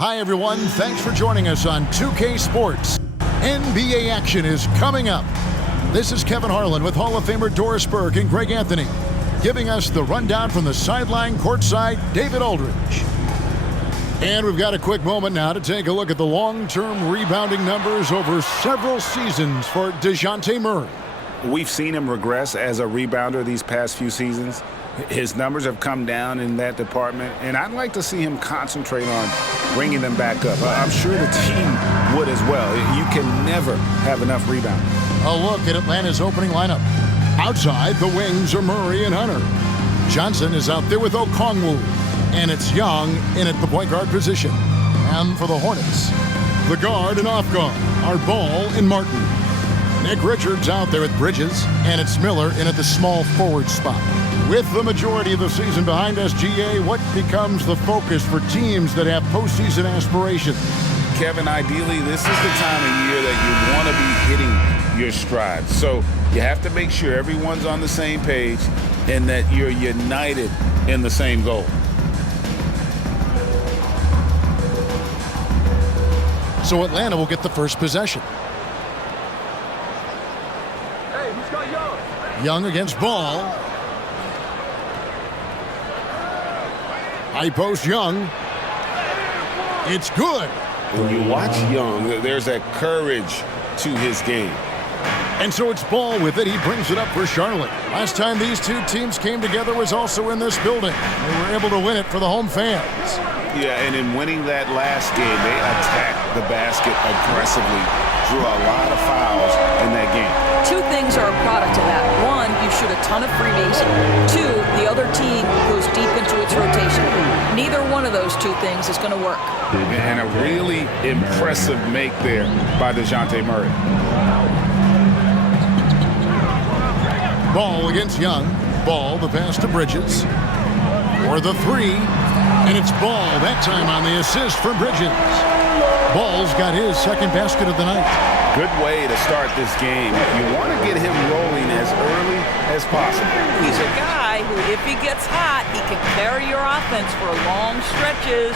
Hi, everyone. Thanks for joining us on 2K Sports. NBA action is coming up. This is Kevin Harlan with Hall of Famer Doris Burke and Greg Anthony, giving us the rundown from the sideline courtside, David Aldridge. And we've got a quick moment now to take a look at the long-term rebounding numbers over several seasons for DeJounte Murray. We've seen him regress as a rebounder these past few seasons. His numbers have come down in that department, and I'd like to see him concentrate on bringing them back up. I'm sure the team would as well. You can never have enough rebounding. A look at Atlanta's opening lineup. Outside, the wings are Murray and Hunter. Johnson is out there with Okongwu, and it's Young in at the point guard position. And for the Hornets, the guard and off guard are Ball and Martin. Nick Richards out there at Bridges, and it's Miller in at the small forward spot. With the majority of the season behind us, GA, what becomes the focus for teams that have postseason aspirations? Kevin, ideally, this is the time of year that you want to be hitting your stride. So you have to make sure everyone's on the same page and that you're united in the same goal. So Atlanta will get the first possession. Hey, who's got Young? Young against Ball. High post Young. It's good. When you watch Young, there's that courage to his game. And so it's Ball with it. He brings it up for Charlotte. Last time these two teams came together was also in this building. They were able to win it for the home fans. Yeah, and in winning that last game, they attacked the basket aggressively, drew a lot of fouls in that game. Two things are a product of that. One, you shoot a ton of freebies. Two, the other team goes deep into its rotation. Neither one of those two things is going to work. And a really impressive make there by DeJounte Murray. Ball against Young. Ball, the pass to Bridges. For the three. And it's Ball, that time on the assist from Bridges. Ball's got his second basket of the night. Good way to start this game. You want to get him rolling as early as possible. He's a guy who, if he gets hot, he can carry your offense for long stretches.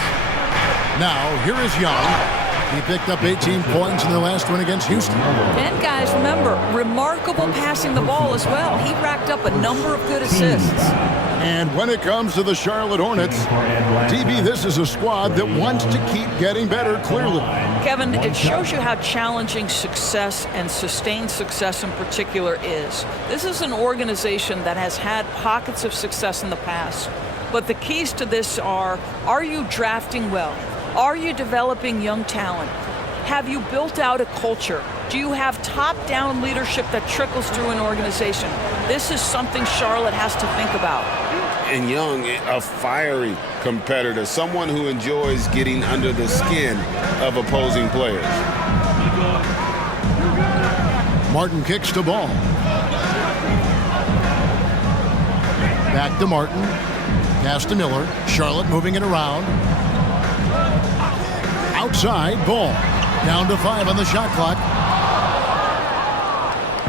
Now, here is Young. He picked up 18 points in their last win against Houston. And guys, remember, remarkable passing the ball as well. He racked up a number of good assists. And when it comes to the Charlotte Hornets, DB, this is a squad that wants to keep getting better, clearly. Kevin, it shows you how challenging success and sustained success in particular is. This is an organization that has had pockets of success in the past. But the keys to this are you drafting well? Are you developing young talent? Have you built out a culture? Do you have top-down leadership that trickles through an organization? This is something Charlotte has to think about. And Young, a fiery competitor, someone who enjoys getting under the skin of opposing players. Martin kicks to Ball. Back to Martin. Pass to Miller. Charlotte moving it around. Outside, Ball. Down to 5 on the shot clock.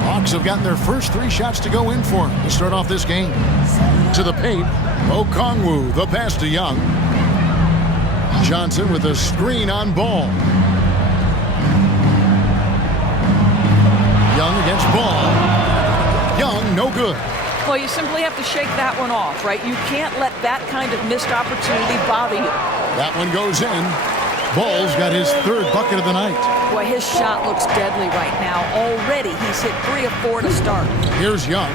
Hawks have gotten their first 3 shots to go in for to start off this game. To the paint, Okongwu, the pass to Young. Johnson with a screen on Ball. Young against Ball. Young, no good. Well, you simply have to shake that one off, right? You can't let that kind of missed opportunity bother you. That one goes in. Ball's got his 3rd bucket of the night. Boy, his shot looks deadly right now. Already, he's hit 3 of 4 to start. Here's Young,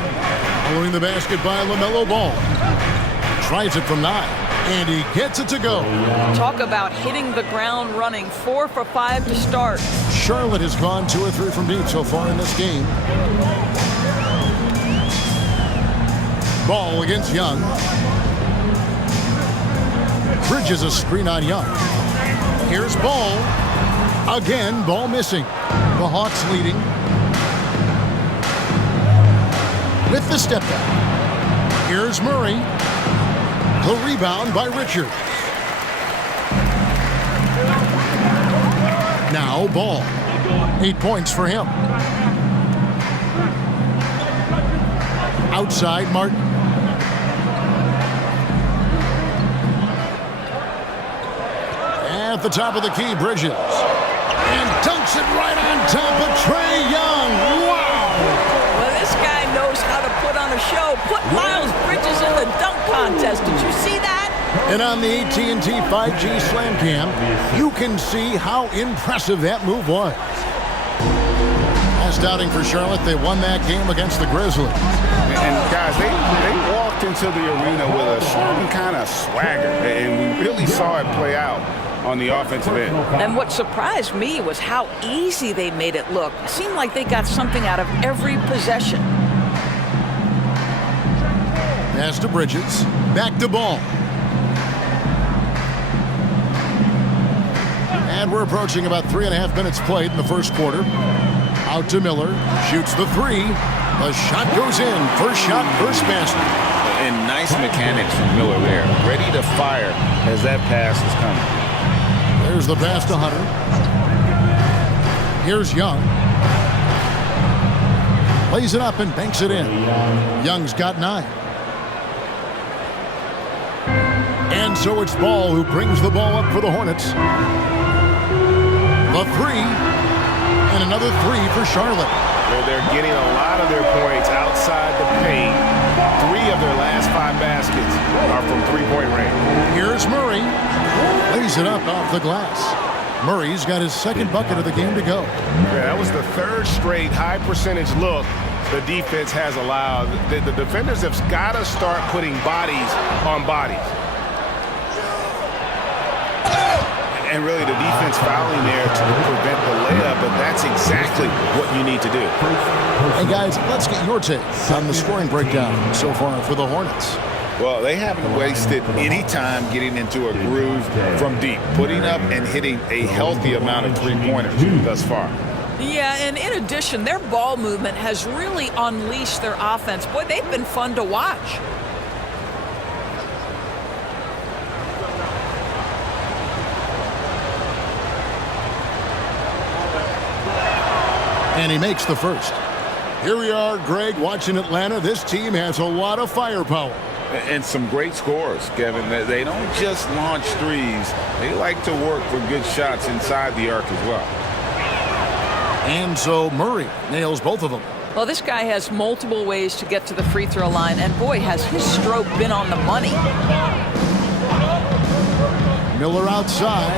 following the basket by LaMelo Ball. Tries it from 9, and he gets it to go. Talk about hitting the ground running. 4 for 5 to start. Charlotte has gone 2 or 3 from deep so far in this game. Ball against Young. Bridges a screen on Young. Here's Ball. Again, Ball missing. The Hawks leading. With the step back. Here's Murray. The rebound by Richards. Now Ball. 8 points for him. Outside, Martin. at the top of the key, Bridges. And dunks it right on top of Trae Young. Wow! Well, this guy knows how to put on a show. Put Miles Bridges in the dunk contest. Did you see that? And on the AT&T 5G Slam Cam, you can see how impressive that move was. Last outing for Charlotte, they won that game against the Grizzlies. And guys, they walked into the arena with a certain kind of swagger, and we really saw it play out on the offensive end. And what surprised me was how easy they made it look. It seemed like they got something out of every possession. Pass to Bridges. Back to Ball. And we're approaching about 3.5 minutes played in the first quarter. Out to Miller. Shoots the three. The shot goes in. First shot, first basket. And nice mechanics from Miller there. Ready to fire as that pass is coming. There's the pass to Hunter. Here's Young. Lays it up and banks it in. Young's got 9. And so it's Ball who brings the ball up for the Hornets. The three. And another three for Charlotte. They're getting a lot of their points outside the paint. 3 of their last 5 baskets are from three-point range. Here's Murray. Lays it up off the glass. Murray's got his second bucket of the game to go. Yeah, that was the 3rd straight high-percentage look the defense has allowed. The defenders have got to start putting bodies on bodies. And really, the defense fouling there to prevent the layup, but that's exactly what you need to do. Hey, guys, let's get your take on the scoring breakdown so far for the Hornets. Well, they haven't wasted any time getting into a groove from deep, putting up and hitting a healthy amount of three-pointers thus far. Yeah, and in addition, their ball movement has really unleashed their offense. Boy, they've been fun to watch. And he makes the first. Here we are, Greg, watching Atlanta. This team has a lot of firepower. And some great scores, Kevin. They don't just launch threes. They like to work for good shots inside the arc as well. And so Murray nails both of them. Well, this guy has multiple ways to get to the free throw line, and boy, has his stroke been on the money. Miller outside.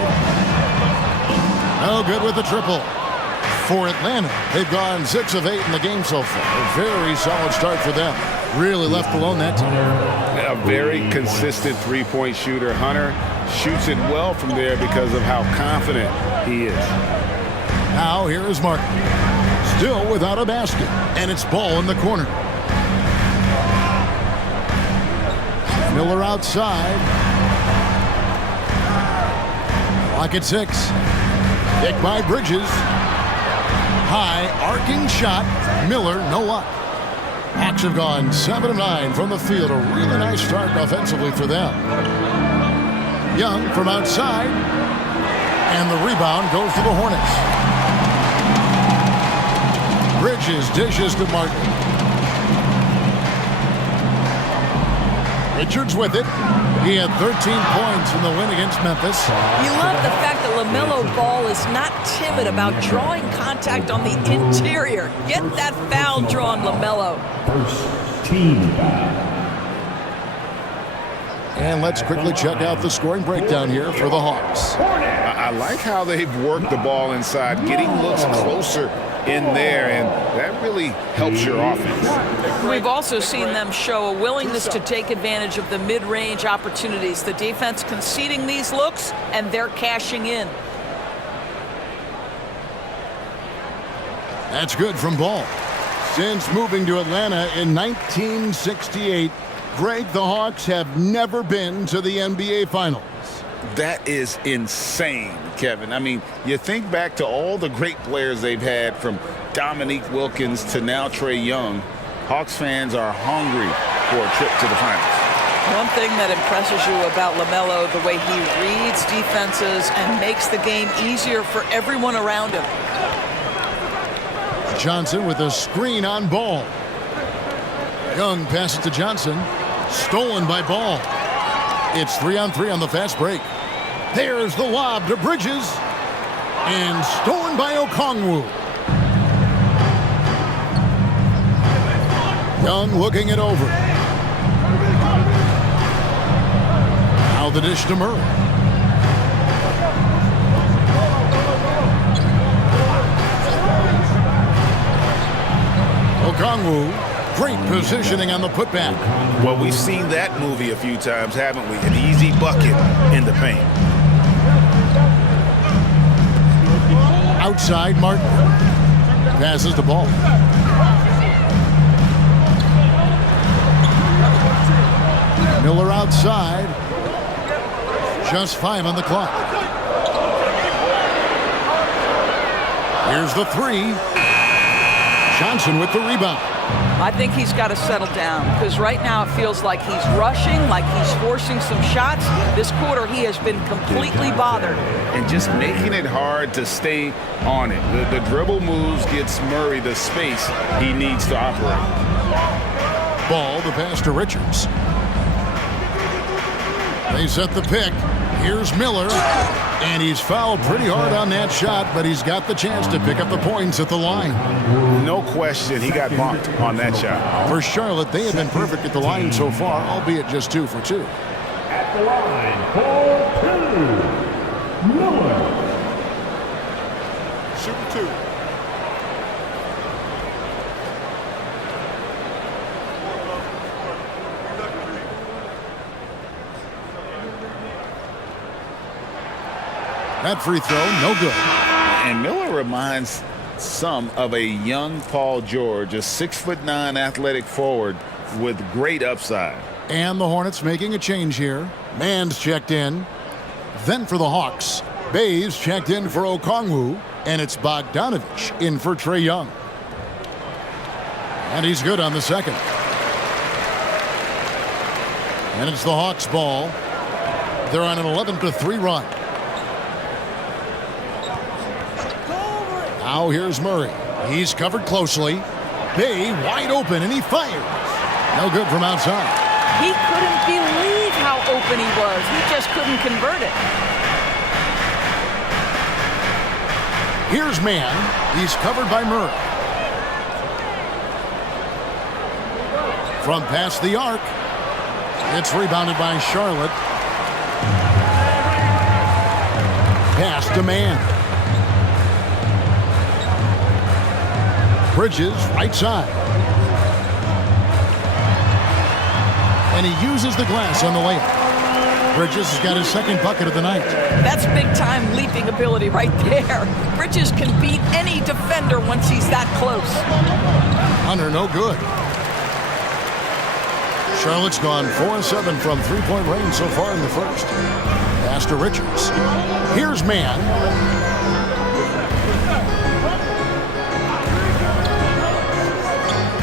No good with the triple. For Atlanta, they've gone 6 of 8 in the game so far. A very solid start for them. Really left alone that time. A very consistent three-point shooter. Hunter shoots it well from there because of how confident he is. Now here is Martin. Still without a basket. And it's Ball in the corner. Miller outside. Clock at 6. Picked by Bridges. High arcing shot. Miller, no luck. Hawks have gone 7 of 9 from the field. A really nice start offensively for them. Young from outside. And the rebound goes to the Hornets. Bridges dishes to Martin. Richards with it. He had 13 points in the win against Memphis. You love the fact that LaMelo Ball is not timid about drawing contact on the interior. Get that foul drawn, LaMelo. First team foul. And let's quickly check out the scoring breakdown here for the Hawks. I like how they've worked the ball inside, getting looks closer in there, and that really helps your offense. We've also seen them show a willingness to take advantage of the mid-range opportunities. The defense conceding these looks, and they're cashing in. That's good from Ball. Since moving to Atlanta in 1968, Greg, the Hawks have never been to the NBA Finals. That is insane, Kevin. I mean, you think back to all the great players they've had, from Dominique Wilkins to now Trae Young. Hawks fans are hungry for a trip to the finals. One thing that impresses you about LaMelo, the way he reads defenses and makes the game easier for everyone around him. Johnson with a screen on Ball. Young passes to Johnson. Stolen by Ball. It's 3-on-3 on the fast break. There's the lob to Bridges. And stolen by Okongwu. Young looking it over. Now the dish to Murray. Okongwu, great positioning on the putback. Well, we've seen that movie a few times, haven't we? An easy bucket in the paint. Outside, Martin passes the ball. Miller outside. Just 5 on the clock. Here's the 3. Johnson with the rebound. I think he's got to settle down because right now it feels like he's rushing, like he's forcing some shots. This quarter he has been completely bothered. And just making it hard to stay on it. The dribble moves gets Murray the space he needs to operate. Ball, the pass to Richards. They set the pick. Here's Miller. And he's fouled pretty hard on that shot, but he's got the chance to pick up the points at the line. No question, he got bumped on that shot. For Charlotte, they have been perfect at the line so far, albeit just 2 for 2. At the line for 2, Miller. Super 2. That free throw, no good. And Miller reminds some of a young Paul George, a 6'9" athletic forward with great upside. And the Hornets making a change here. Mann's checked in. Then for the Hawks, Bays checked in for Okongwu, and it's Bogdanovich in for Trae Young. And he's good on the second. And it's the Hawks' ball. They're on an 11-3 run. Now here's Murray. He's covered closely. Bay wide open, and he fires. No good from outside. He couldn't believe how open he was. He just couldn't convert it. Here's Mann. He's covered by Murray. From past the arc. It's rebounded by Charlotte. Pass to Mann. Bridges, right side. And he uses the glass on the layup. Bridges has got his second bucket of the night. That's big-time leaping ability right there. Bridges can beat any defender once he's that close. Hunter, no good. Charlotte's gone 4-7 from three-point range so far in the first. Pass to Richards. Here's Mann.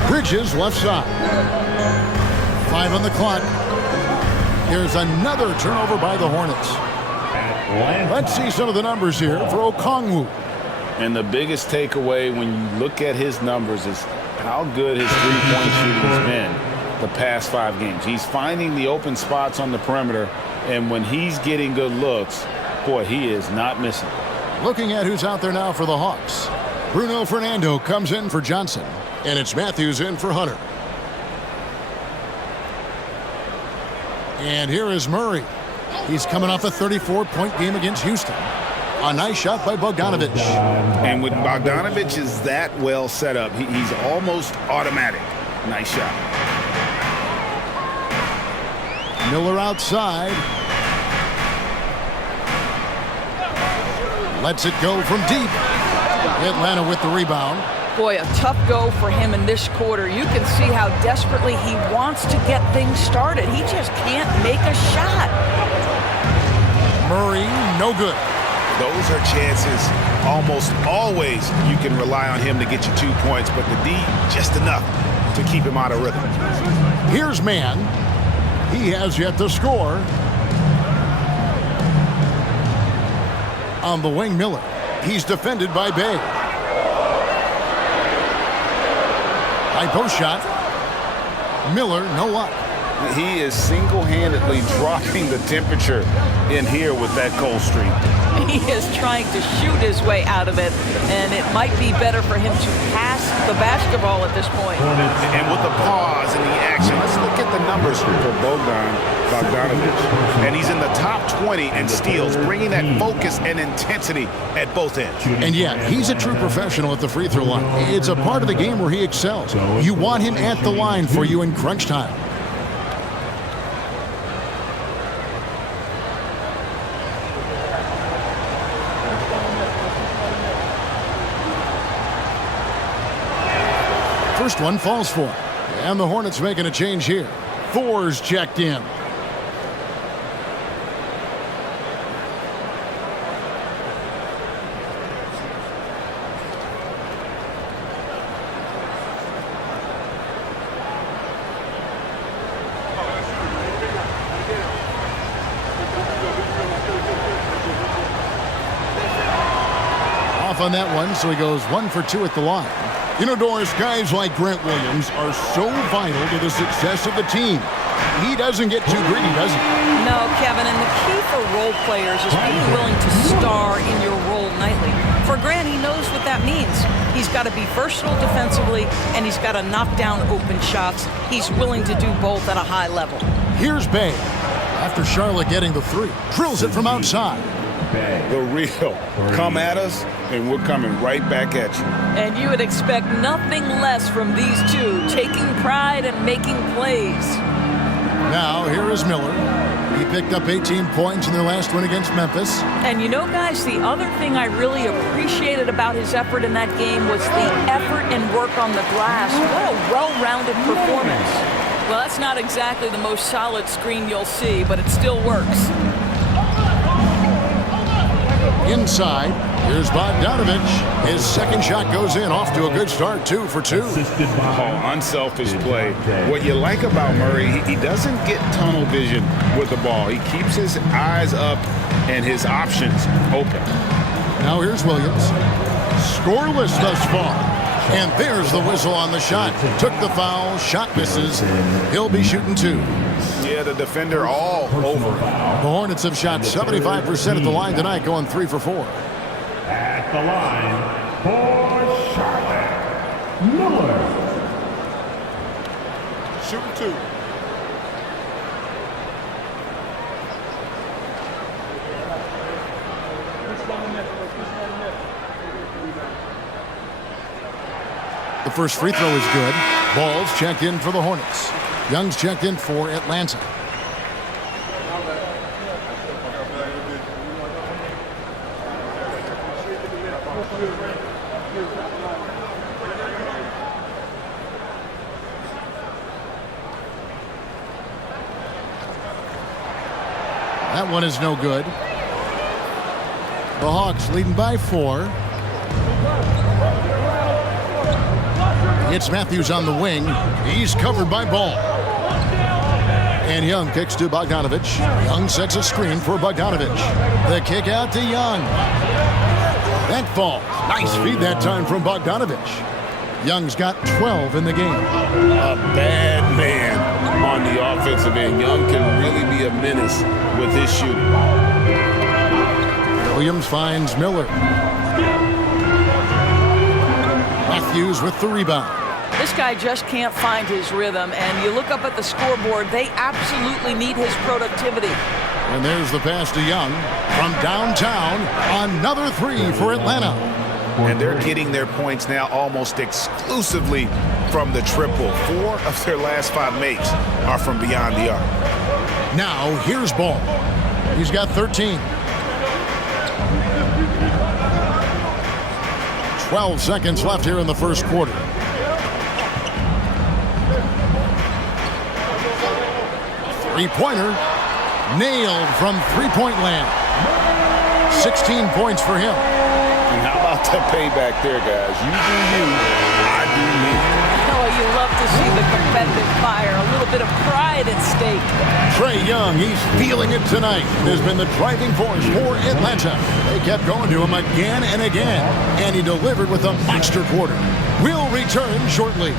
Bridges left side. 5 on the clock. Here's another turnover by the Hornets. Let's see some of the numbers here for Okongwu. And the biggest takeaway when you look at his numbers is how good his three-point shooting has been the past 5 games. He's finding the open spots on the perimeter, and when he's getting good looks, boy, he is not missing. Looking at who's out there now for the Hawks. Bruno Fernando comes in for Johnson, and it's Matthews in for Hunter. And here is Murray. He's coming off a 34-point game against Houston. A nice shot by Bogdanovich. And when Bogdanovich is that well set up, he's almost automatic. Nice shot. Miller outside. Lets it go from deep. Atlanta with the rebound. Boy, a tough go for him in this quarter. You can see how desperately he wants to get things started. He just can't make a shot. Murray, no good. Those are chances almost always you can rely on him to get you 2 points, but the D just enough to keep him out of rhythm. Here's Mann. He has yet to score. On the wing, Miller. He's defended by Bay. High post shot. Miller, no luck. He is single-handedly dropping the temperature in here with that cold streak. He is trying to shoot his way out of it, and it might be better for him to pass the basketball at this point. And with the pause and the action, let's look at the numbers for Bogdanovich. And he's in the top 20 in steals, bringing that focus and intensity at both ends. And yet, he's a true professional at the free throw line. It's a part of the game where he excels. You want him at the line for you in crunch time. First one falls for him. And the Hornets making a change here. Thor's checked in. Off on that one, so he goes 1 for 2 at the line. You know, Doris, guys like Grant Williams are so vital to the success of the team. He doesn't get too greedy, does he? No, Kevin, and the key for role players is being willing to star in your role nightly. For Grant, he knows what that means. He's got to be versatile defensively, and he's got to knock down open shots. He's willing to do both at a high level. Here's Bay. After Charlotte getting the 3, drills it from outside. The real. Come at us, and we're coming right back at you. And you would expect nothing less from these two, taking pride and making plays. Now, here is Miller. He picked up 18 points in their last win against Memphis. And you know, guys, the other thing I really appreciated about his effort in that game was the effort and work on the glass. What a well-rounded performance. Well, that's not exactly the most solid screen you'll see, but it still works. Inside, here's Bogdanovich. His second shot goes in, off to a good start, 2 for 2. Unselfish play. What you like about Murray, he doesn't get tunnel vision with the ball. He keeps his eyes up and his options open. Now here's Williams. Scoreless thus far. And there's the whistle on the shot. Took the foul, shot misses. He'll be shooting 2. Yeah, the defender all over it. The Hornets have shot 75% at the line tonight, going 3 for 4. At the line for Charlotte, Miller. Shooting 2. The first free throw is good. Ball's checked in for the Hornets. Young's checked in for Atlanta. That one is no good. The Hawks leading by 4. It's Matthews on the wing. He's covered by Ball. And Young kicks to Bogdanovich. Young sets a screen for Bogdanovich. The kick out to Young. That falls. Nice feed that time from Bogdanovich. Young's got 12 in the game. A bad man on the offensive end. Young can really be a menace with his shooting. Williams finds Miller. Matthews with the rebound. This guy just can't find his rhythm, and you look up at the scoreboard, they absolutely need his productivity. And there's the pass to Young. From downtown, another 3 for Atlanta. And they're getting their points now almost exclusively from the triple. 4 of their last 5 makes are from beyond the arc. Now, here's Ball. He's got 13. 12 seconds left here in the first quarter. Three-pointer nailed from three-point land. 16 points for him. And how about the payback there, guys? You do you, I do me. Oh, you love to see the competitive fire. A little bit of pride at stake. Trae Young, he's feeling it tonight. Has been the driving force for Atlanta. They kept going to him again and again, and he delivered with a monster quarter. We'll return shortly.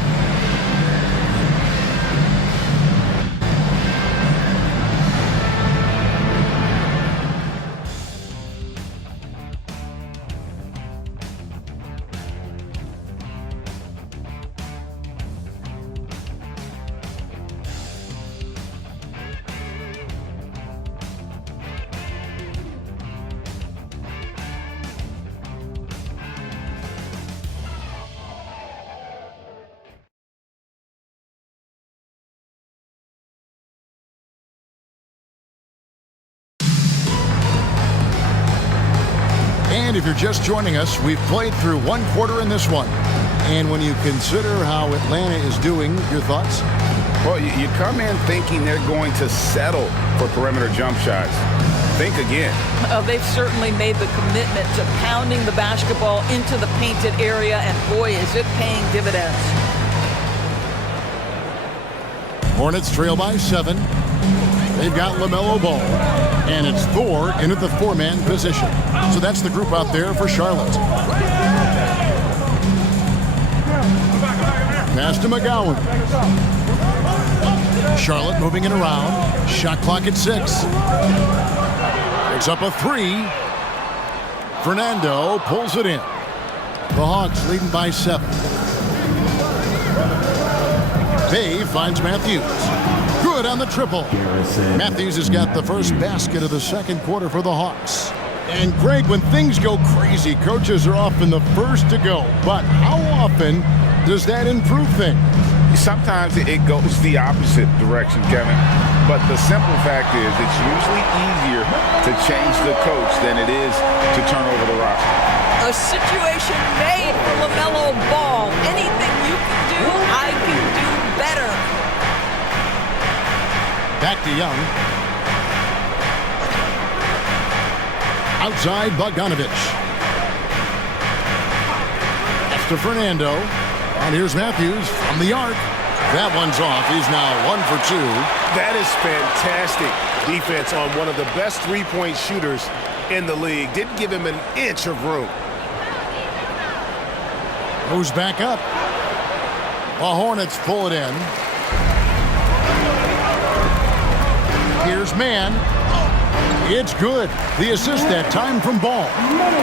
And if you're just joining us, we've played through one quarter in this one. And when you consider how Atlanta is doing, your thoughts? Well, you come in thinking they're going to settle for perimeter jump shots. Think again. They've certainly made the commitment to pounding the basketball into the painted area, and boy, is it paying dividends. Hornets trail by 7. They've got LaMelo Ball. And it's Thor in at the 4-man position. So that's the group out there for Charlotte. Pass to McGowan. Charlotte moving it around. Shot clock at 6. Picks up a 3. Fernando pulls it in. The Hawks leading by 7. Bay finds Matthews. Good on the triple. Matthews has got the first basket of the second quarter for the Hawks. And Greg, when things go crazy, coaches are often the first to go. But how often does that improve things? Sometimes it goes the opposite direction, Kevin. But the simple fact is it's usually easier to change the coach than it is to turn over the roster. A situation made for LaMelo Ball. Anything you can do, I can do better. Back to Young. Outside Bogdanovich. That's to Fernando. And here's Matthews from the arc. That one's off. He's now 1 for 2. That is fantastic defense on one of the best three-point shooters in the league. Didn't give him an inch of room. Goes back up. The Hornets pull it in. Here's Mann. It's good. The assist that time from Ball.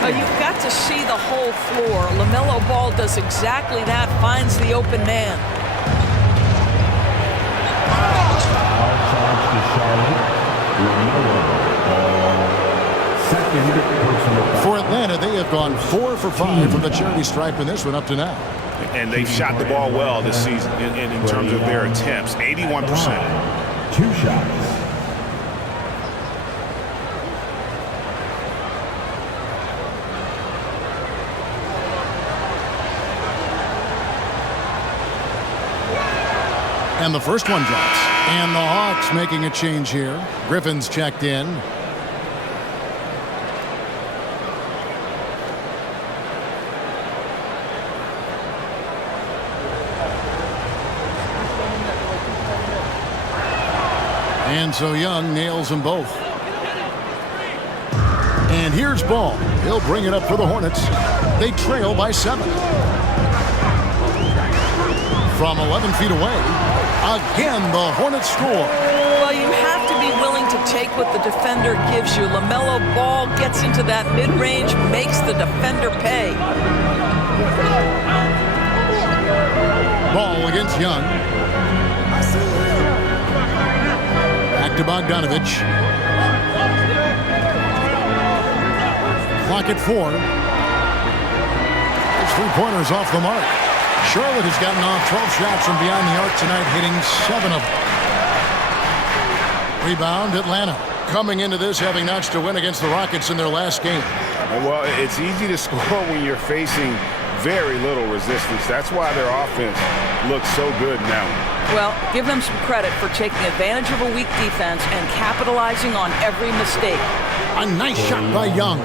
You've got to see the whole floor. LaMelo Ball does exactly that, finds the open man. For Atlanta, they have gone 4 for 5 from the charity stripe in this one up to now. And they've shot the ball well this season in terms of their attempts. 81%. 2 shots. And the first one drops. And the Hawks making a change here. Griffin's checked in. And so Young nails them both. And here's Ball. He'll bring it up for the Hornets. They trail by 7. From 11 feet away. Again, the Hornets score. Well, you have to be willing to take what the defender gives you. LaMelo Ball gets into that mid-range, makes the defender pay. Ball against Young. Back to Bogdanovich. Clock at 4. His 3-pointers off the mark. Charlotte has gotten off 12 shots from beyond the arc tonight, hitting 7 of them. Rebound, Atlanta. Coming into this, having notched a win against the Rockets in their last game. Well, it's easy to score when you're facing very little resistance. That's why their offense looks so good now. Well, give them some credit for taking advantage of a weak defense and capitalizing on every mistake. A nice shot by Young.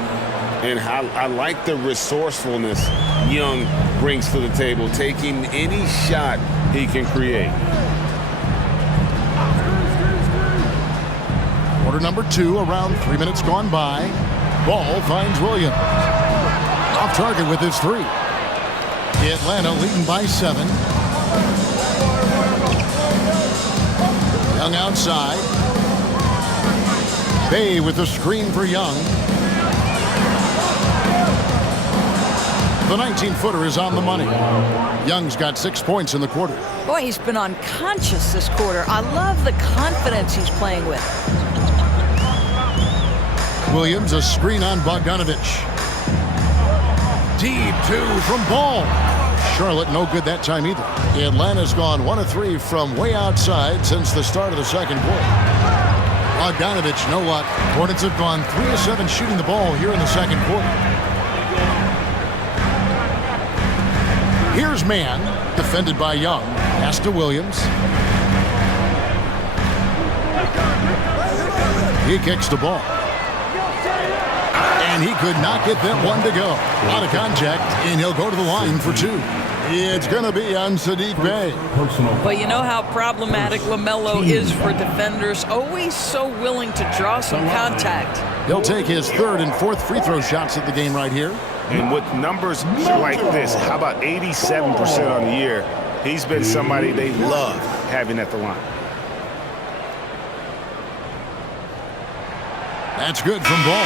And I like the resourcefulness Young brings to the table, taking any shot he can create. Quarter number 2, around 3 minutes gone by. Ball finds Williams. Off target with his 3. Atlanta leading by 7. Young outside. Bay with the screen for Young. The 19-footer is on the money. Young's got 6 points in the quarter. Boy, he's been unconscious this quarter. I love the confidence he's playing with. Williams, a screen on Bogdanovich. Deep 2 from Ball. Charlotte no good that time either. Atlanta's gone 1 of 3 from way outside since the start of the second quarter. Bogdanovich, no luck. Hornets have gone 3 of 7 shooting the ball here in the second quarter. Here's man, defended by Young. Pass to Williams. He kicks the ball. And he could not get that one to go. Out of contact, and he'll go to the line for two. It's going to be on Sadiq Bey. But you know how problematic LaMelo is for defenders. Always so willing to draw some contact. He'll take his third and fourth free throw shots at the game right here. And with numbers like this, how about 87% on the year? He's been somebody they love having at the line. That's good from Ball.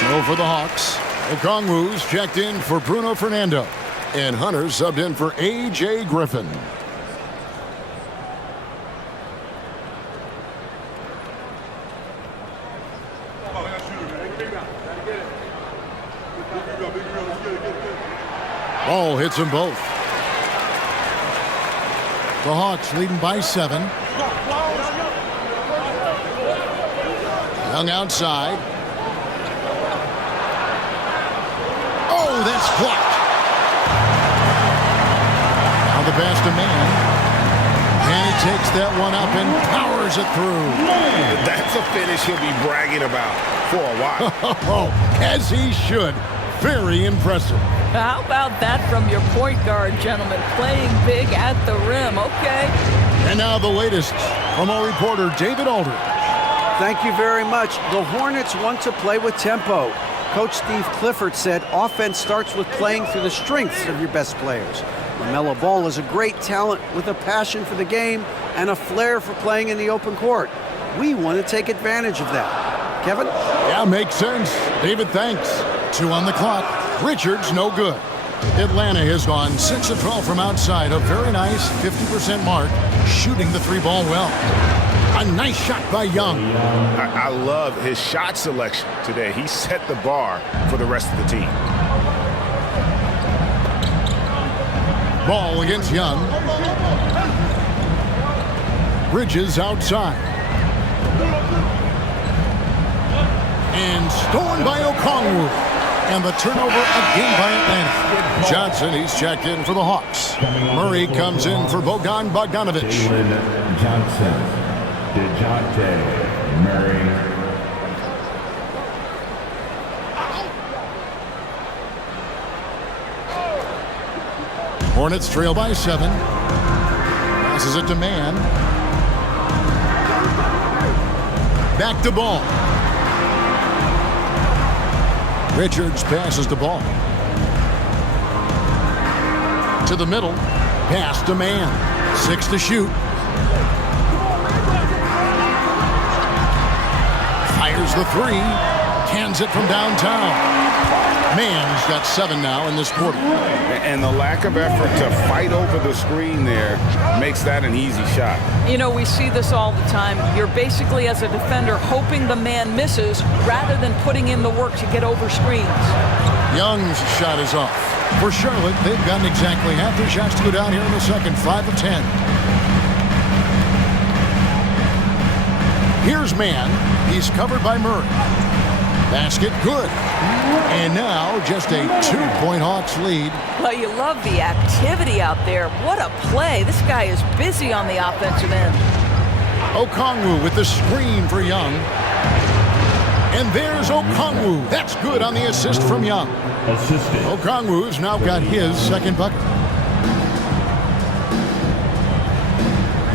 So for the Hawks, Okongwu's checked in for Bruno Fernando. And Hunter subbed in for A.J. Griffin. Ball hits them both. The Hawks leading by 7. Young outside. Oh, that's blocked. Now the pass to man. And he takes that one up and powers it through. That's a finish he'll be bragging about for a while. Oh, as he should. Very impressive. How about that from your point guard, gentlemen? Playing big at the rim, okay? And now the latest from our reporter, David Aldridge. Thank you very much. The Hornets want to play with tempo. Coach Steve Clifford said offense starts with playing through the strengths of your best players. LaMelo Ball is a great talent with a passion for the game and a flair for playing in the open court. We want to take advantage of that. Kevin? Yeah, makes sense. David, thanks. 2 on the clock. Richards, no good. Atlanta has gone 6 of 12 from outside. A very nice 50% mark, shooting the 3-ball well. A nice shot by Young. I love his shot selection today. He set the bar for the rest of the team. Ball against Young. Bridges outside. And stolen by Okongwu. And the turnover again by Atlanta. Johnson, he's checked in for the Hawks. Murray comes in for Bogdan Bogdanovic. Johnson, DeJounte Murray. Hornets trail by 7. Passes it to man. Back to Ball. Richards passes the ball. To the middle. Pass to man. 6 to shoot. Fires the 3. Cans it from downtown. Man's got 7 now in this quarter. And the lack of effort to fight over the screen there makes that an easy shot. You know, we see this all the time. You're basically, as a defender, hoping the man misses rather than putting in the work to get over screens. Young's shot is off. For Charlotte, they've gotten exactly half their shots to go down here in the second. 5 of 10. Here's man. He's covered by Murray. Basket good. And now just a 2-point Hawks lead. Well, you love the activity out there. What a play. This guy is busy on the offensive end. Okongwu with the screen for Young. And there's Okongwu. That's good on the assist from Young. Assisted. Okongwu's now got his second bucket.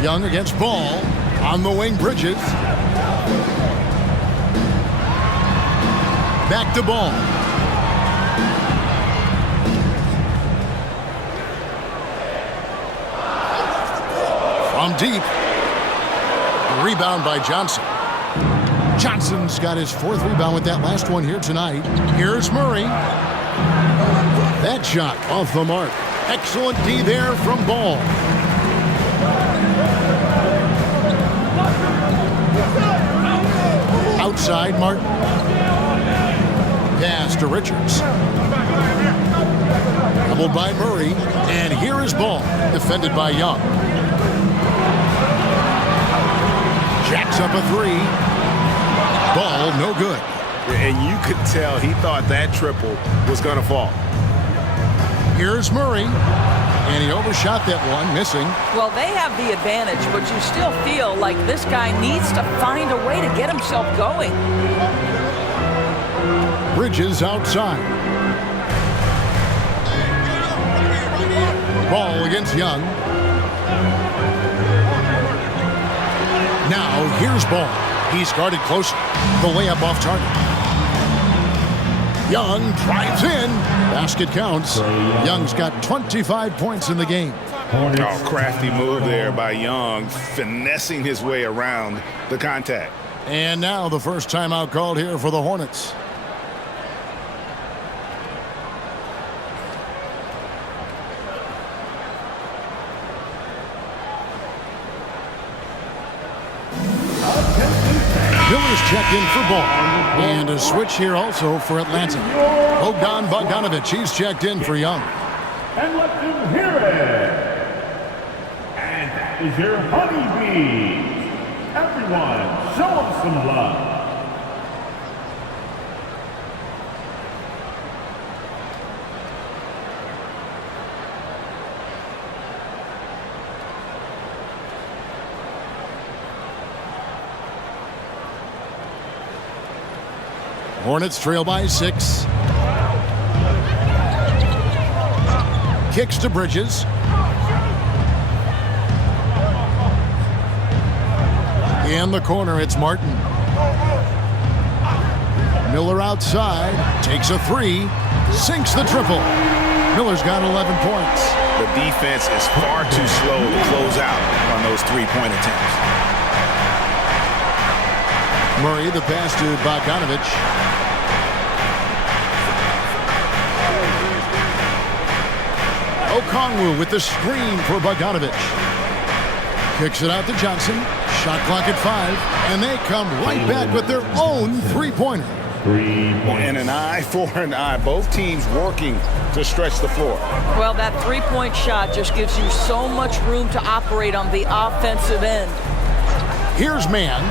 Young against Ball. On the wing, Bridges. Back to Ball. From deep. Rebound by Johnson. Johnson's got his 4th rebound with that last one here tonight. Here's Murray. That shot off the mark. Excellent D there from Ball. Outside, Martin. Pass to Richards. Doubled by Murray. And here is Ball, defended by Young. Jacks up a 3. Ball, no good. And you could tell he thought that triple was going to fall. Here's Murray. And he overshot that one, missing. Well, they have the advantage, but you still feel like this guy needs to find a way to get himself going. Bridges outside. Ball against Young. Now here's Ball. He's guarded closer. The layup off target. Young drives in. Basket counts. Young's got 25 points in the game. Oh, crafty move there by Young, finessing his way around the contact. And now the first timeout called here for the Hornets. Miller's checked in for Ball. And a switch here also for Atlanta. Bogdanovich, he's checked in for Young. And let them hear it. And that is your honeybees. Everyone, show them some love. Hornets trail by 6. Kicks to Bridges. In the corner, it's Martin. Miller outside, takes a 3, sinks the triple. Miller's got 11 points. The defense is far too slow to close out on those three-point attempts. Murray, the pass to Bogdanovich. Okongwu with the screen for Bogdanovich. Kicks it out to Johnson. Shot clock at 5. And they come right back with their own three-pointer. And an eye for an eye. Both teams working to stretch the floor. Well, that three-point shot just gives you so much room to operate on the offensive end. Here's Mann.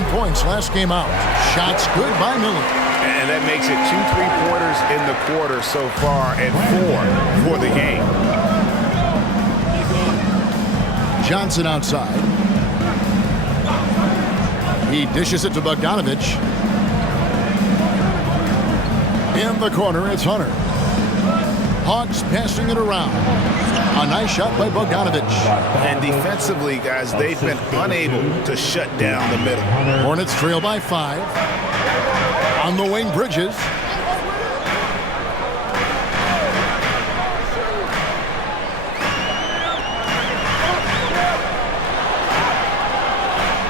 9 points last game out. Shots good by Miller. And that makes it 2 3-pointers in the quarter so far and 4 for the game. Johnson outside. He dishes it to Bogdanovich. In the corner, it's Hunter. Hawks passing it around. A nice shot by Bogdanovich. And defensively, guys, they've been unable to shut down the middle. Hornets trail by 5. On the wing, Bridges.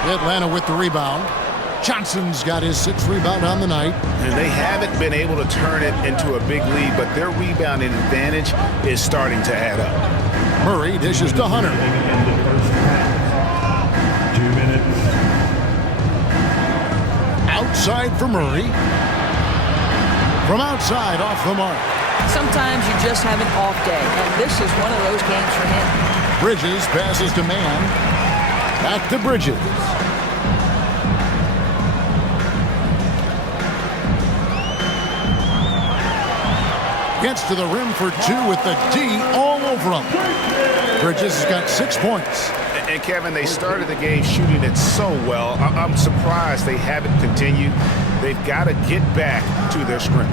Atlanta with the rebound. Johnson's got his 6th rebound on the night. And they haven't been able to turn it into a big lead, but their rebounding advantage is starting to add up. Murray dishes to Hunter. 2 minutes. Outside for Murray. From outside, off the mark. Sometimes you just have an off day, and this is one of those games for him. Bridges passes to Mann. Back to Bridges. Gets to the rim for 2 with the D all over him. Bridges has got 6 points. And Kevin, they started the game shooting it so well. I'm surprised they haven't continued. They've got to get back to their strength.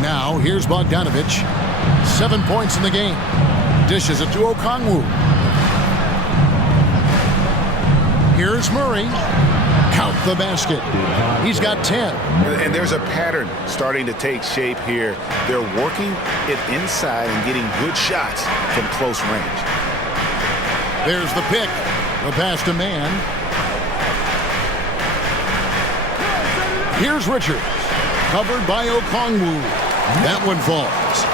Now, here's Bogdanovich. 7 points in the game. Dishes it to Okongwu. Here's Murray. Count the basket. He's got 10. And there's a pattern starting to take shape here. They're working it inside and getting good shots from close range. There's the pick. The pass to Mann. Here's Richards. Covered by Okongwu. That one falls.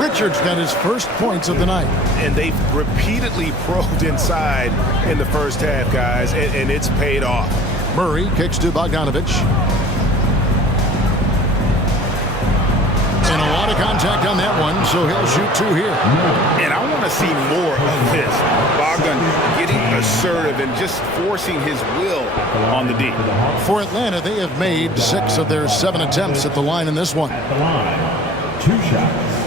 Richards got his first points of the night. And they've repeatedly probed inside in the first half, guys, and it's paid off. Murray kicks to Bogdanovich. And a lot of contact on that one, so he'll shoot 2 here. And I want to see more of this. Bogdan getting assertive and just forcing his will on the D. For Atlanta, they have made 6 of their 7 attempts at the line in this one. At the line, 2 shots.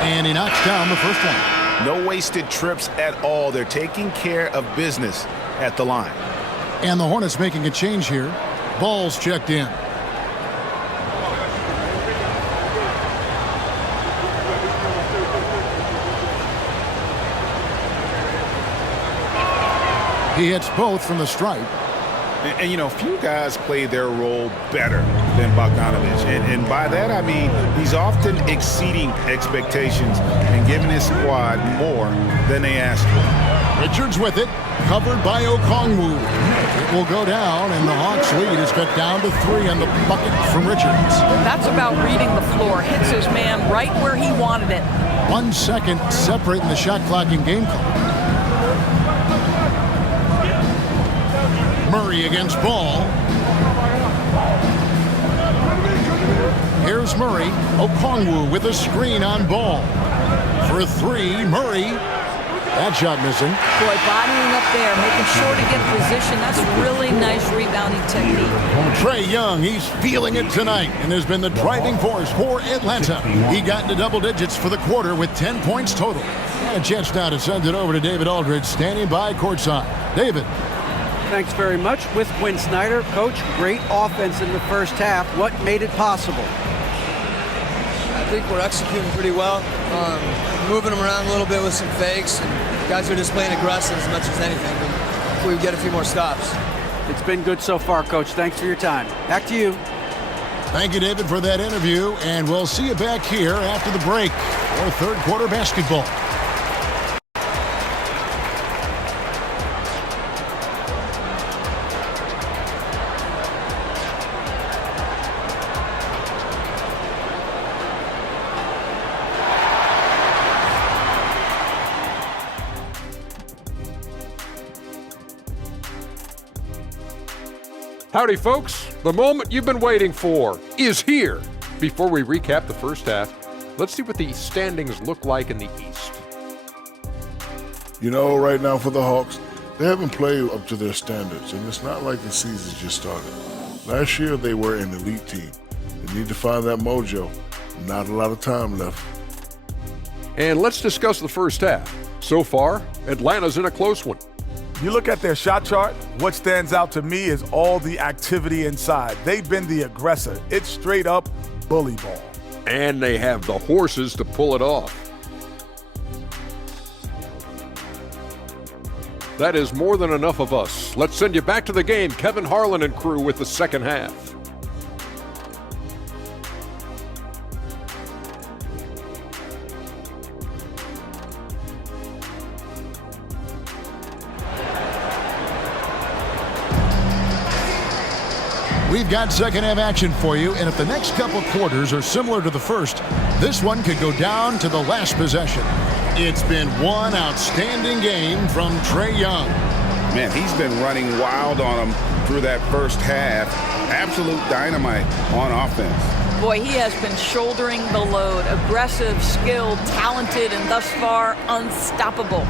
And he knocks down the first one. No wasted trips at all. They're taking care of business at the line. And the Hornets making a change here. Ball's checked in. He hits both from the stripe. And you know, few guys play their role better than Bogdanovich. And by that, I mean he's often exceeding expectations and giving his squad more than they asked for. Richards with it, covered by Okongwu. It will go down, and the Hawks lead is cut down to 3 on the bucket from Richards. That's about reading the floor. Hits his man right where he wanted it. 1 second separating the shot clock and game clock. Murray against Ball. Here's Murray. Okongwu with a screen on Ball. For 3, Murray. That shot missing. Boy, bodying up there, making sure to get position. That's really nice rebounding technique. Trae Young, he's feeling it tonight and has been the driving force for Atlanta. He got into double digits for the quarter with 10 points total. And a chance now to send it over to David Aldridge, standing by courtside. David. Thanks very much. With Quinn Snyder, Coach, great offense in the first half. What made it possible? I think we're executing pretty well. Moving them around a little bit with some fakes. And guys are just playing aggressive as much as anything. But if we get a few more stops. It's been good so far, Coach. Thanks for your time. Back to you. Thank you, David, for that interview. And we'll see you back here after the break for third quarter basketball. Howdy, folks. The moment you've been waiting for is here. Before we recap the first half, let's see what the standings look like in the East. You know, right now for the Hawks, they haven't played up to their standards, and it's not like the season just started. Last year, they were an elite team. They need to find that mojo. Not a lot of time left. And let's discuss the first half. So far, Atlanta's in a close one. You look at their shot chart, what stands out to me is all the activity inside. They've been the aggressor. It's straight up bully ball. And they have the horses to pull it off. That is more than enough of us. Let's send you back to the game. Kevin Harlan and crew with the second half. We've got second half action for you, and if the next couple quarters are similar to the first, this one could go down to the last possession. It's been one outstanding game from Trae Young. Man, he's been running wild on them through that first half. Absolute dynamite on offense. Boy, he has been shouldering the load. Aggressive, skilled, talented, and thus far unstoppable.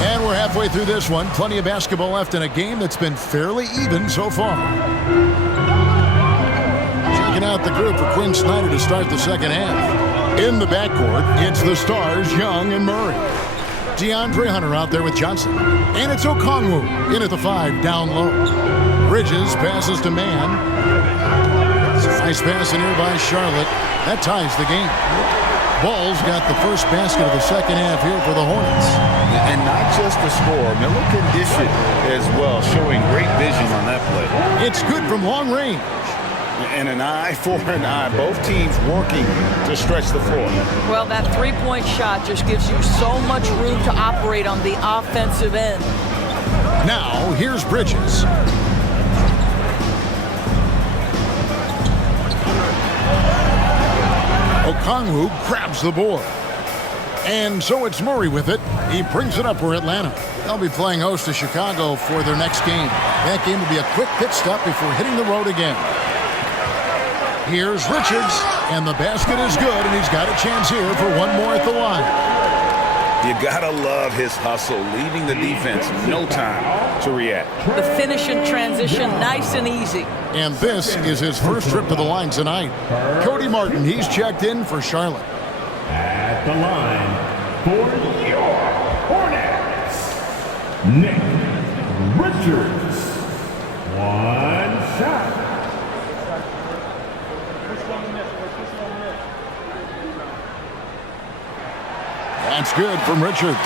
And we're halfway through this one. Plenty of basketball left in a game that's been fairly even so far. Checking out the group for Quinn Snyder to start the second half. In the backcourt, it's the stars, Young and Murray. DeAndre Hunter out there with Johnson. And it's Okongwu in at the 5, down low. Bridges passes to Mann. It's a nice pass in here by Charlotte. That ties the game. Ball's got the first basket of the second half here for the Hornets. And not just the score, Miller can dish it as well, showing great vision on that play. It's good from long range. And an eye for an eye. Both teams working to stretch the floor. Well, that three-point shot just gives you so much room to operate on the offensive end. Now, here's Bridges. Okongwu grabs the board. And so it's Murray with it. He brings it up for Atlanta. They'll be playing host to Chicago for their next game. That game will be a quick pit stop before hitting the road again. Here's Richards, and the basket is good, and he's got a chance here for one more at the line. You gotta love his hustle, leaving the defense no time to react. The finish in transition, nice and easy. And this is his first trip to the line tonight. Cody Martin, he's checked in for Charlotte. At the line for your Hornets, Nick Richards. One shot. That's good from Richard.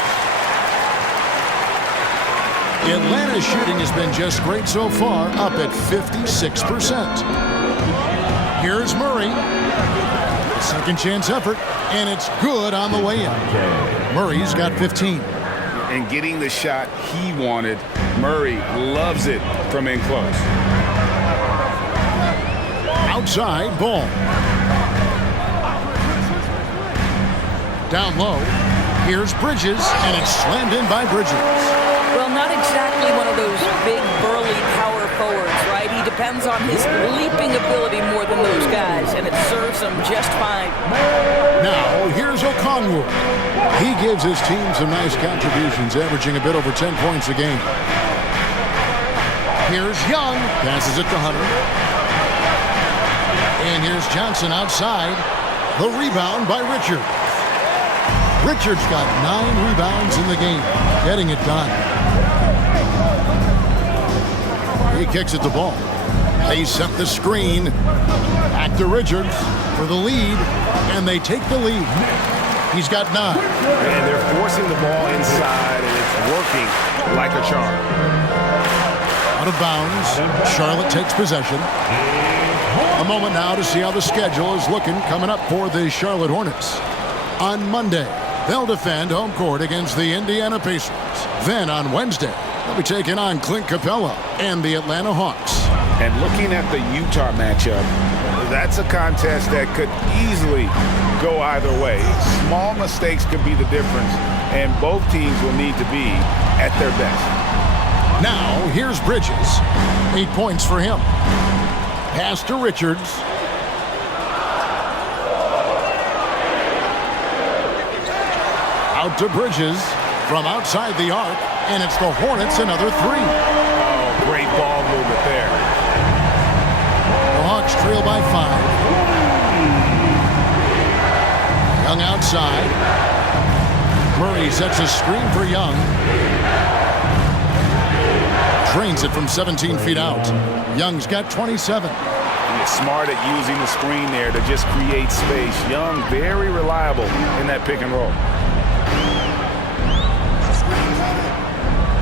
Atlanta's shooting has been just great so far, up at 56%. Here's Murray. Second chance effort, and it's good on the way in. Murray's got 15. And getting the shot he wanted, Murray loves it from in close. Outside, Ball. Down low, here's Bridges, and it's slammed in by Bridges. Well, not exactly one of those big, burly power forwards, right? He depends on his leaping ability more than those guys, and it serves him just fine. Now, here's Okongwu. He gives his team some nice contributions, averaging a bit over 10 points a game. Here's Young, passes it to Hunter. And here's Johnson outside. The rebound by Richard. Richard's got 9 rebounds in the game, getting it done. He kicks it to Ball. They set the screen. Back to Richards for the lead, and they take the lead. He's got 9. And they're forcing the ball inside, and it's working like a charm. Out of bounds. Charlotte takes possession. A moment now to see how the schedule is looking coming up for the Charlotte Hornets. On Monday, they'll defend home court against the Indiana Pacers. Then on Wednesday, they'll be taking on Clint Capella and the Atlanta Hawks. And looking at the Utah matchup, that's a contest that could easily go either way. Small mistakes could be the difference, and both teams will need to be at their best. Now, here's Bridges. 8 points for him. Pass to Richards. Out to Bridges from outside the arc, and it's the Hornets another 3. Oh, great ball movement there. The Hawks trail by 5. Young outside. Murray sets a screen for Young. Drains it from 17 feet out. Young's got 27. He's smart at using the screen there to just create space. Young, very reliable in that pick and roll.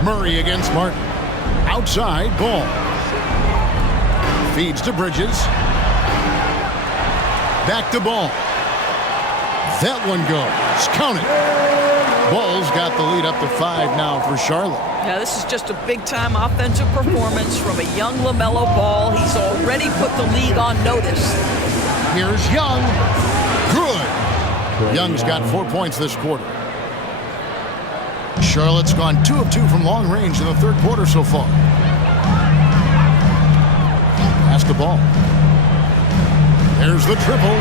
Murray against Martin. Outside, Ball. Feeds to Bridges. Back to Ball. That one goes. Count it. Ball's got the lead up to 5 now for Charlotte. Yeah, this is just a big-time offensive performance from a young LaMelo Ball. He's already put the league on notice. Here's Young. Good. Young's got 4 points this quarter. Charlotte's gone 2 of 2 from long range in the third quarter so far. Pass the ball. There's the triple.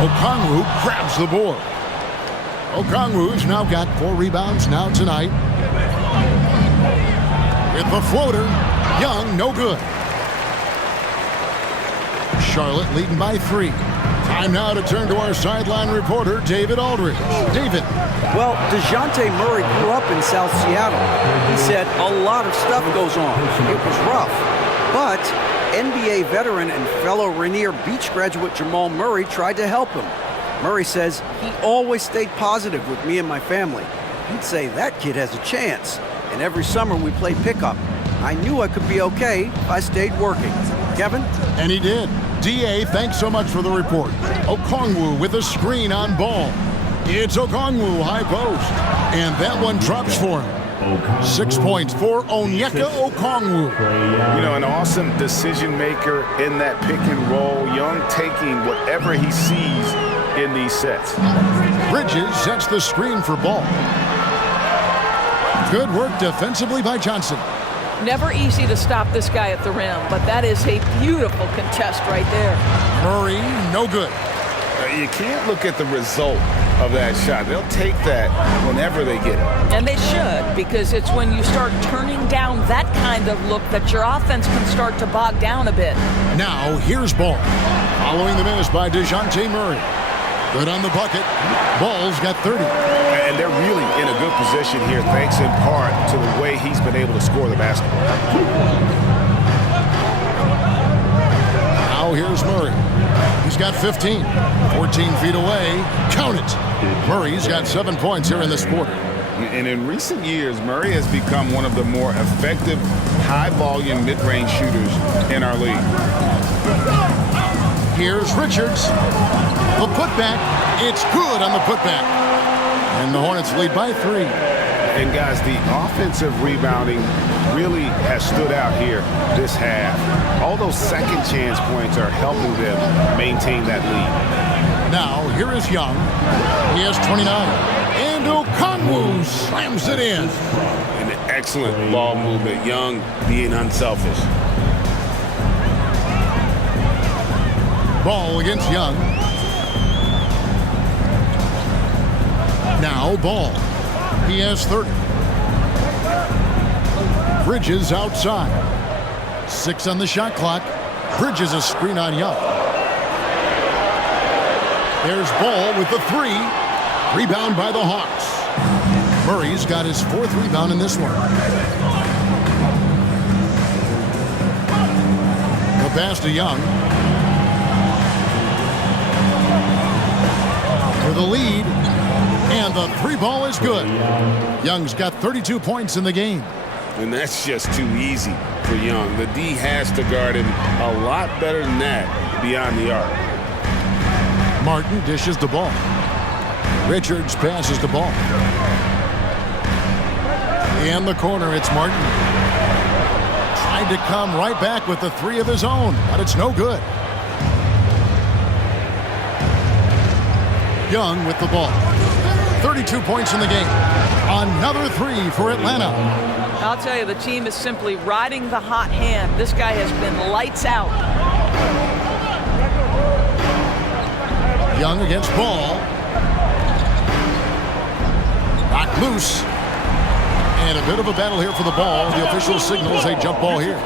Okongwu grabs the board. Okongwu's now got 4 rebounds now tonight. With the floater, Young, no good. Charlotte leading by 3. Time now to turn to our sideline reporter, David Aldridge. David. Well, DeJounte Murray grew up in South Seattle. He said a lot of stuff goes on. It was rough. But NBA veteran and fellow Rainier Beach graduate Jamal Murray tried to help him. Murray says he always stayed positive with me and my family. He'd say that kid has a chance. And every summer we played pickup. I knew I could be okay if I stayed working. Kevin? And he did. DA, thanks so much for the report. Okongwu with a screen on Ball. It's Okongwu, high post. And that one drops for him. 6 points for Onyeka Okongwu. You know, an awesome decision maker in that pick and roll. Young taking whatever he sees in these sets. Bridges sets the screen for Ball. Good work defensively by Johnson. Never easy to stop this guy at the rim, but that is a beautiful contest right there. Murray, no good. You can't look at the result of that shot. They'll take that whenever they get it. And they should, because it's when you start turning down that kind of look that your offense can start to bog down a bit. Now, here's Ball. Following the miss by DeJounte Murray. Good on the bucket. Ball's got 30. And they're really in a good position here, thanks in part to the way he's been able to score the basketball. Now here's Murray. He's got 15. 14 feet away. Count it. Murray's got 7 points here in this quarter. And in recent years, Murray has become one of the more effective, high-volume mid-range shooters in our league. Here's Richards. The putback. It's good on the putback. And the Hornets lead by 3. And guys, the offensive rebounding really has stood out here this half. All those second chance points are helping them maintain that lead. Now, here is Young. He has 29. And Okongwu slams it in. An excellent ball movement. Young being unselfish. Ball against Young. Now Ball. He has 30. Bridges outside. 6 on the shot clock. Bridges a screen on Young. There's Ball with the 3. Rebound by the Hawks. Murray's got his 4th rebound in this one. The pass to Young. For the lead. And the 3 ball is good. Young's got 32 points in the game. And that's just too easy for Young. The D has to guard him a lot better than that beyond the arc. Martin dishes the ball. Richards passes the ball. In the corner, it's Martin. Tried to come right back with the 3 of his own, but it's no good. Young with the ball. 32 points in the game. Another 3 for Atlanta. I'll tell you, the team is simply riding the hot hand. This guy has been lights out. Young against Ball. Knocked loose. And a bit of a battle here for the ball. The official signals a jump ball here.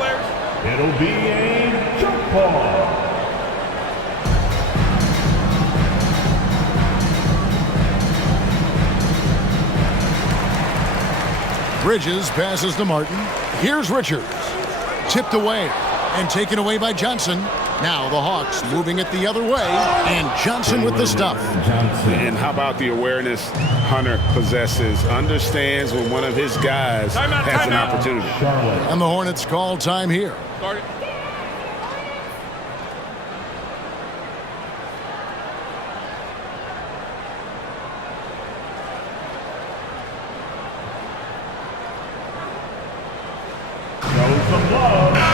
It'll be a jump ball. Bridges passes to Martin. Here's Richards. Tipped away and taken away by Johnson. Now the Hawks moving it the other way. And Johnson with the stuff. And how about the awareness Hunter possesses? Understands when one of his guys has an opportunity. And the Hornets call time here.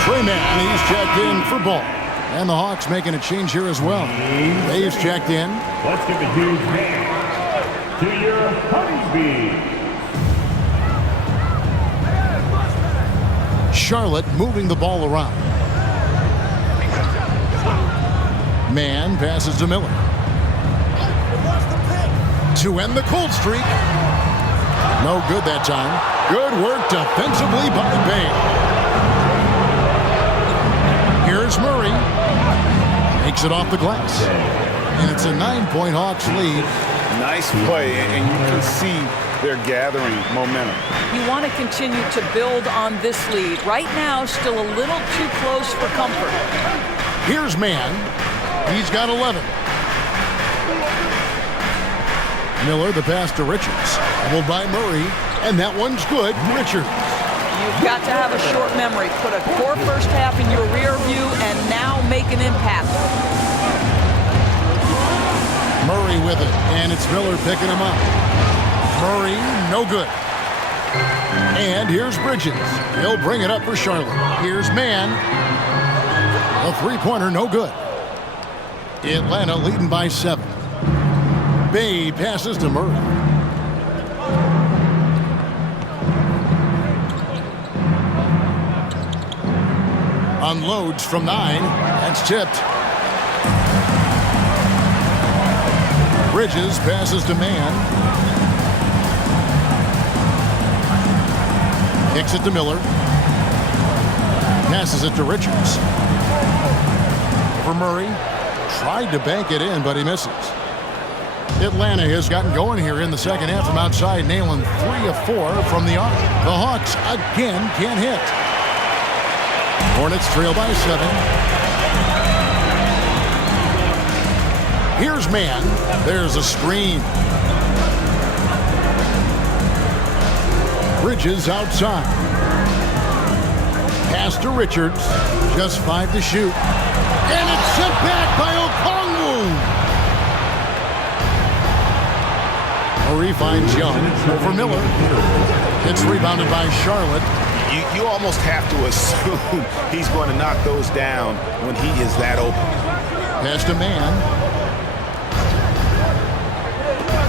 Treyman, he's checked in for Ball. And the Hawks making a change here as well. Dave's checked in. Let's give a huge hand to your Honeybees. Charlotte moving the ball around. Man passes to Miller. To end the cold streak. No good that time. Good work defensively by Bay. Here's Murray. Makes it off the glass. And it's a 9-point Hawks lead. Nice play, and you can see they're gathering momentum. You want to continue to build on this lead. Right now, still a little too close for comfort. Here's Man. He's got 11. Miller, the pass to Richards. Doubled by Murray, and that one's good. Richards. You've got to have a short memory. Put a core first half in your rear view and now make an impact. Murray with it, and it's Miller picking him up. Murray, no good. And here's Bridges. He'll bring it up for Charlotte. Here's Man. A 3-pointer, no good. Atlanta leading by 7. Bay passes to Murray. Unloads from 9. That's tipped. Bridges passes to Mann. Kicks it to Miller. Passes it to Richards. For Murray. Tried to bank it in, but he misses. Atlanta has gotten going here in the second half from outside, nailing 3 of 4 from the arc. The Hawks again can't hit. Hornets trail by 7. Here's Mann. There's a screen. Bridges outside. Pass to Richards. Just 5 to shoot. And it's sent back by Okongwu. Murray finds Young over Miller. It's rebounded by Charlotte. You almost have to assume he's going to knock those down when he is that open. Pass to Mann.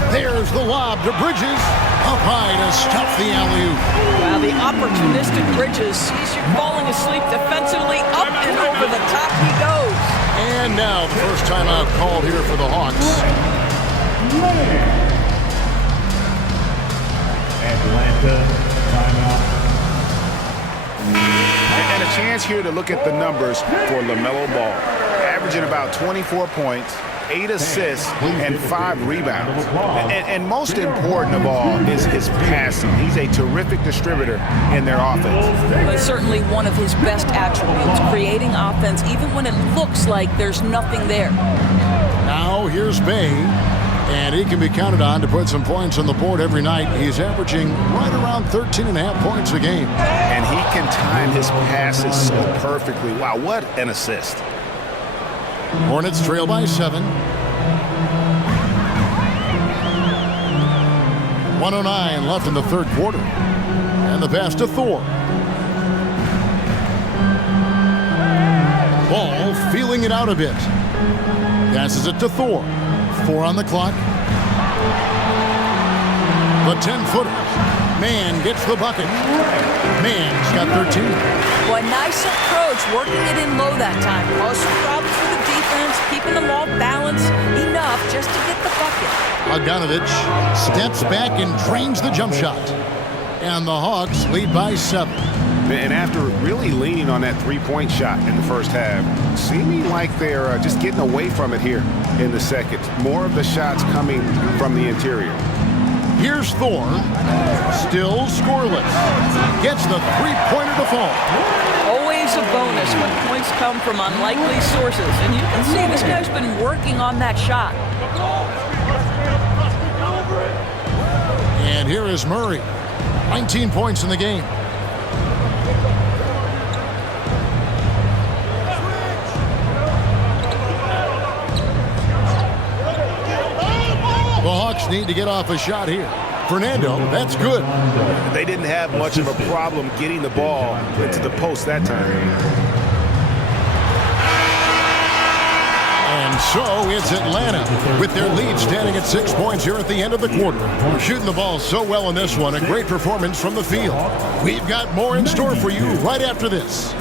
There's the lob to Bridges. Up high to stuff the alley-oop. Wow, the opportunistic Bridges sees you falling asleep defensively. Up and over the top he goes. And now the first timeout called here for the Hawks. Atlanta timeout. And a chance here to look at the numbers for LaMelo Ball. Averaging about 24 points, 8 assists, and 5 rebounds. And most important of all is his passing. He's a terrific distributor in their offense. But certainly one of his best attributes, creating offense even when it looks like there's nothing there. Now here's Bay. And he can be counted on to put some points on the board every night. He's averaging right around 13.5 points a game. And he can time his passes so perfectly. Wow, what an assist. Hornets trail by 7. 1:09 left in the third quarter. And the pass to Thor. Ball feeling it out a bit. Passes it to Thor. 4 on the clock. The 10-footer. Mann gets the bucket. Mann's got 13. Well, nice approach, working it in low that time. Caused some problems for the defense, keeping them all balanced enough just to get the bucket. Bogdanovich steps back and drains the jump shot. And the Hawks lead by 7. And after really leaning on that three-point shot in the first half, seeming like they're just getting away from it here in the second. More of the shots coming from the interior. Here's Thor, still scoreless. Gets the three-pointer to fall. Always a bonus when points come from unlikely sources. And you can see this guy's been working on that shot. And here is Murray. 19 points in the game. The Hawks need to get off a shot here. Fernando, that's good. They didn't have much of a problem getting the ball into the post that time. And so it's Atlanta with their lead standing at 6 points here at the end of the quarter. We're shooting the ball so well in this one. A great performance from the field. We've got more in store for you right after this.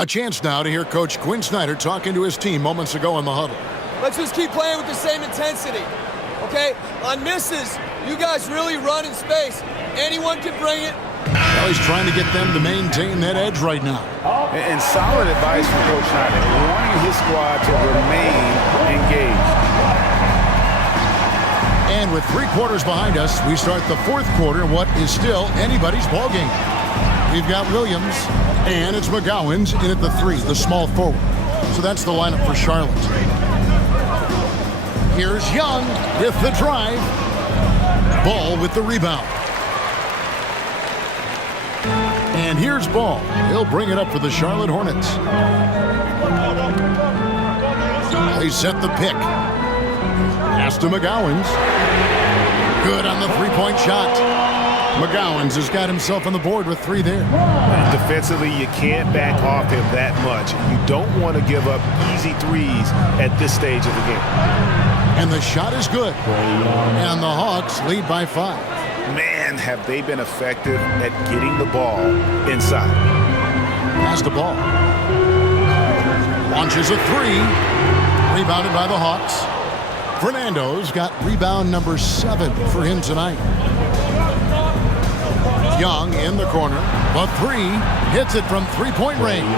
A chance now to hear Coach Quinn Snyder talking to his team moments ago in the huddle. Let's just keep playing with the same intensity, okay? On misses, you guys really run in space. Anyone can bring it. Well, he's trying to get them to maintain that edge right now. And solid advice from Coach Snyder, wanting his squad to remain engaged. And with 3 quarters behind us, we start the fourth quarter in what is still anybody's ball game. We've got Williams, and it's McGowan's in at the 3, the small forward. So that's the lineup for Charlotte. Here's Young with the drive. Ball with the rebound. And And here's Ball. He'll bring it up for the Charlotte Hornets. They set the pick. Pass to McGowens. Good on the three-point shot. McGowens has got himself on the board with 3 there. Defensively, you can't back off him that much. You don't want to give up easy threes at this stage of the game. And the shot is good. And the Hawks lead by 5. Man, have they been effective at getting the ball inside. Pass the ball. Launches a 3. Rebounded by the Hawks. Fernando's got rebound number 7 for him tonight. Young in the corner. The 3 hits it from three-point range.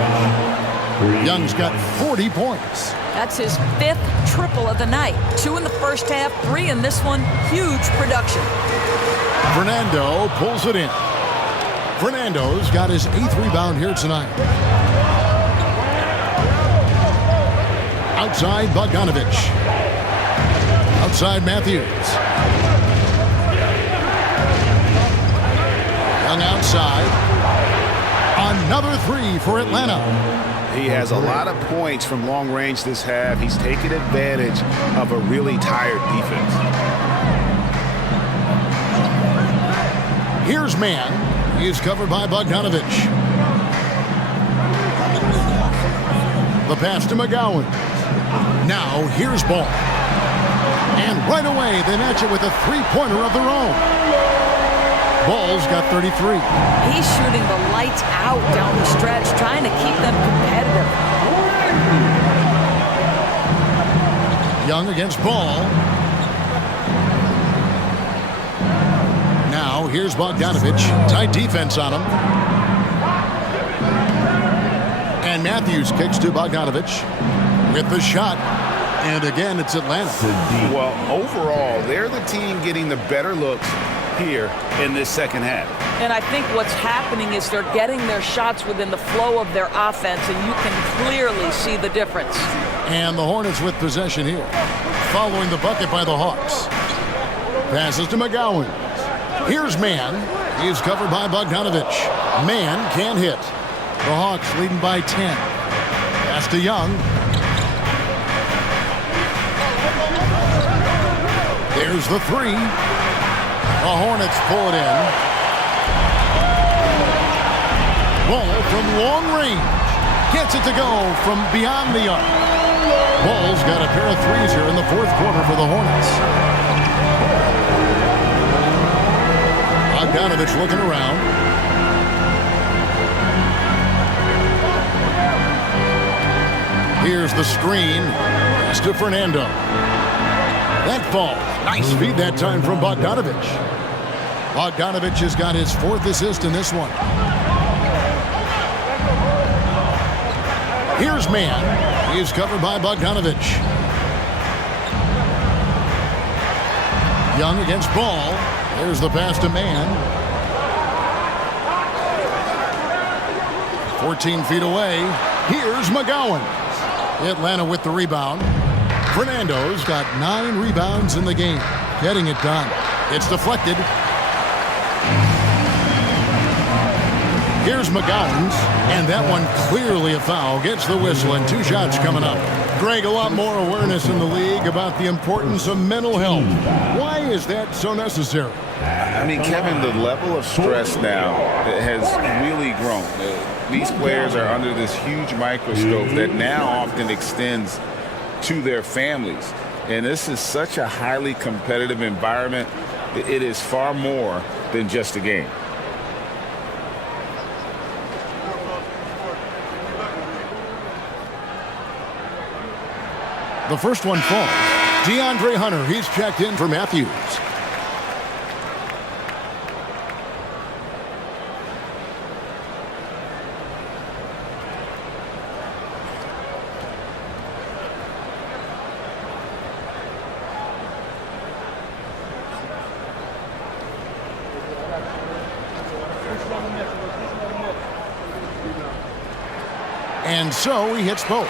Young's got 40 points. That's his 5th triple of the night. 2 in the first half, 3 in this one. Huge production. Fernando pulls it in. Fernando's got his 8th rebound here tonight. Outside Bogdanovich. Outside Matthews. Young outside. Another 3 for Atlanta. He has a lot of points from long range this half. He's taken advantage of a really tired defense. Here's Mann. He's covered by Bogdanovich. The pass to McGowan. Now here's Ball. And right away they match it with a three-pointer of their own. Ball's got 33. He's shooting the lights out down the stretch, trying to keep them competitive. Young against Ball. Now here's Bogdanovich. Tight defense on him. And Matthews kicks to Bogdanovich with the shot. And again, it's Atlanta. Well, overall, they're the team getting the better looks here in this second half. And I think what's happening is they're getting their shots within the flow of their offense, and you can clearly see the difference. And the Hornets with possession here. Following the bucket by the Hawks. Passes to McGowan. Here's Mann. He's covered by Bogdanovich. Mann can't hit. The Hawks leading by 10. Pass to Young. There's the 3. The Hornets pull it in. Ball from long range. Gets it to go from beyond the arc. Ball's got a pair of 3s here in the 4th quarter for the Hornets. Bogdanovich looking around. Here's the screen. Pass to Fernando. That falls. Nice feed that time from Bogdanovich. Bogdanovich has got his 4th assist in this one. Here's Mann. He is covered by Bogdanovich. Young against Ball. There's the pass to Mann. 14 feet away. Here's McGowan. Atlanta with the rebound. Fernando's got 9 rebounds in the game. Getting it done. It's deflected. Here's McGowan's, and that one clearly a foul. Gets the whistle, and 2 shots coming up. Greg, a lot more awareness in the league about the importance of mental health. Why is that so necessary? I mean, Kevin, the level of stress now has really grown. These players are under this huge microscope that now often extends to their families. And this is such a highly competitive environment. It is far more than just a game. The first one falls. DeAndre Hunter, he's checked in for Matthews. And so he hits both.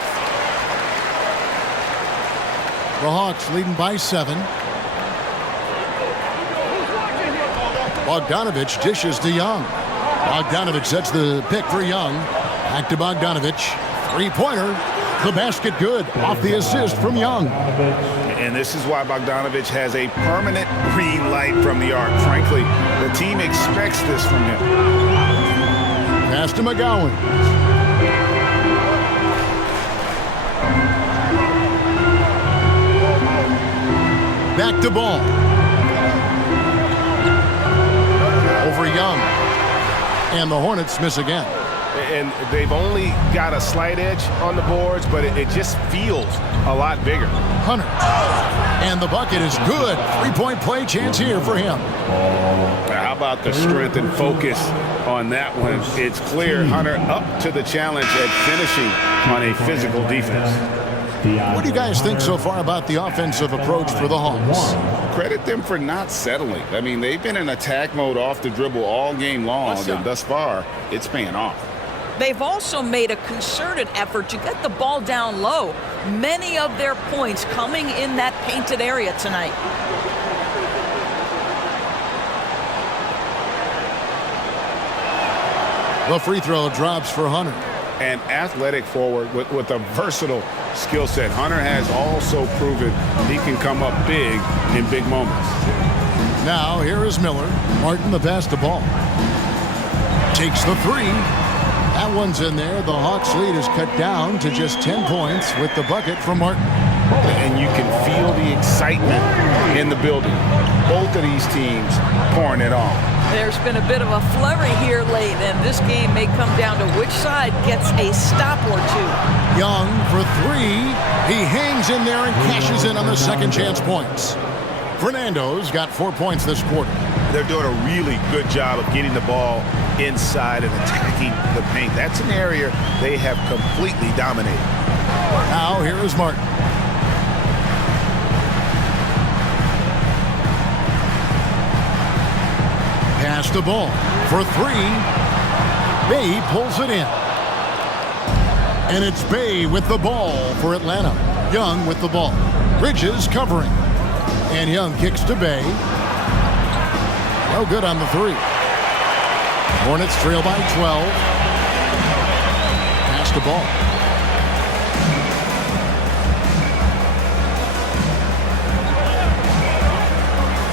The Hawks leading by 7. Bogdanovich dishes to Young. Bogdanovich sets the pick for Young. Back to Bogdanovich. Three-pointer. The basket good. Off the assist from Young. And this is why Bogdanovich has a permanent green light from the arc. Frankly, the team expects this from him. Pass to McGowan. Back to Ball. Over Young. And the Hornets miss again. And they've only got a slight edge on the boards, but it just feels a lot bigger. Hunter. And the bucket is good. Three-point play chance here for him. How about the strength and focus on that one? It's clear Hunter up to the challenge at finishing on a physical defense. What do you guys think so far about the offensive approach for the Hawks? Credit them for not settling. I mean, they've been in attack mode off the dribble all game long, and thus far, it's paying off. They've also made a concerted effort to get the ball down low. Many of their points coming in that painted area tonight. The free throw drops for Hunter. An athletic forward with a versatile skill set. Hunter has also proven he can come up big in big moments. Now here is Miller. Martin the pass to Ball. Takes the three. That one's in there. The Hawks lead is cut down to just 10 points with the bucket from Martin. And you can feel the excitement in the building. Both of these teams pouring it on. There's been a bit of a flurry here late, and this game may come down to which side gets a stop or two. Young for three. He hangs in there and cashes in on the second chance points. Fernando's got 4 points this quarter. They're doing a really good job of getting the ball inside and attacking the paint. That's an area they have completely dominated. Now here is Martin. Pass the ball for three. Bay pulls it in. And it's Bay with the ball for Atlanta. Young with the ball. Bridges covering. And Young kicks to Bay. No good on the three. Hornets trail by 12. Pass the ball.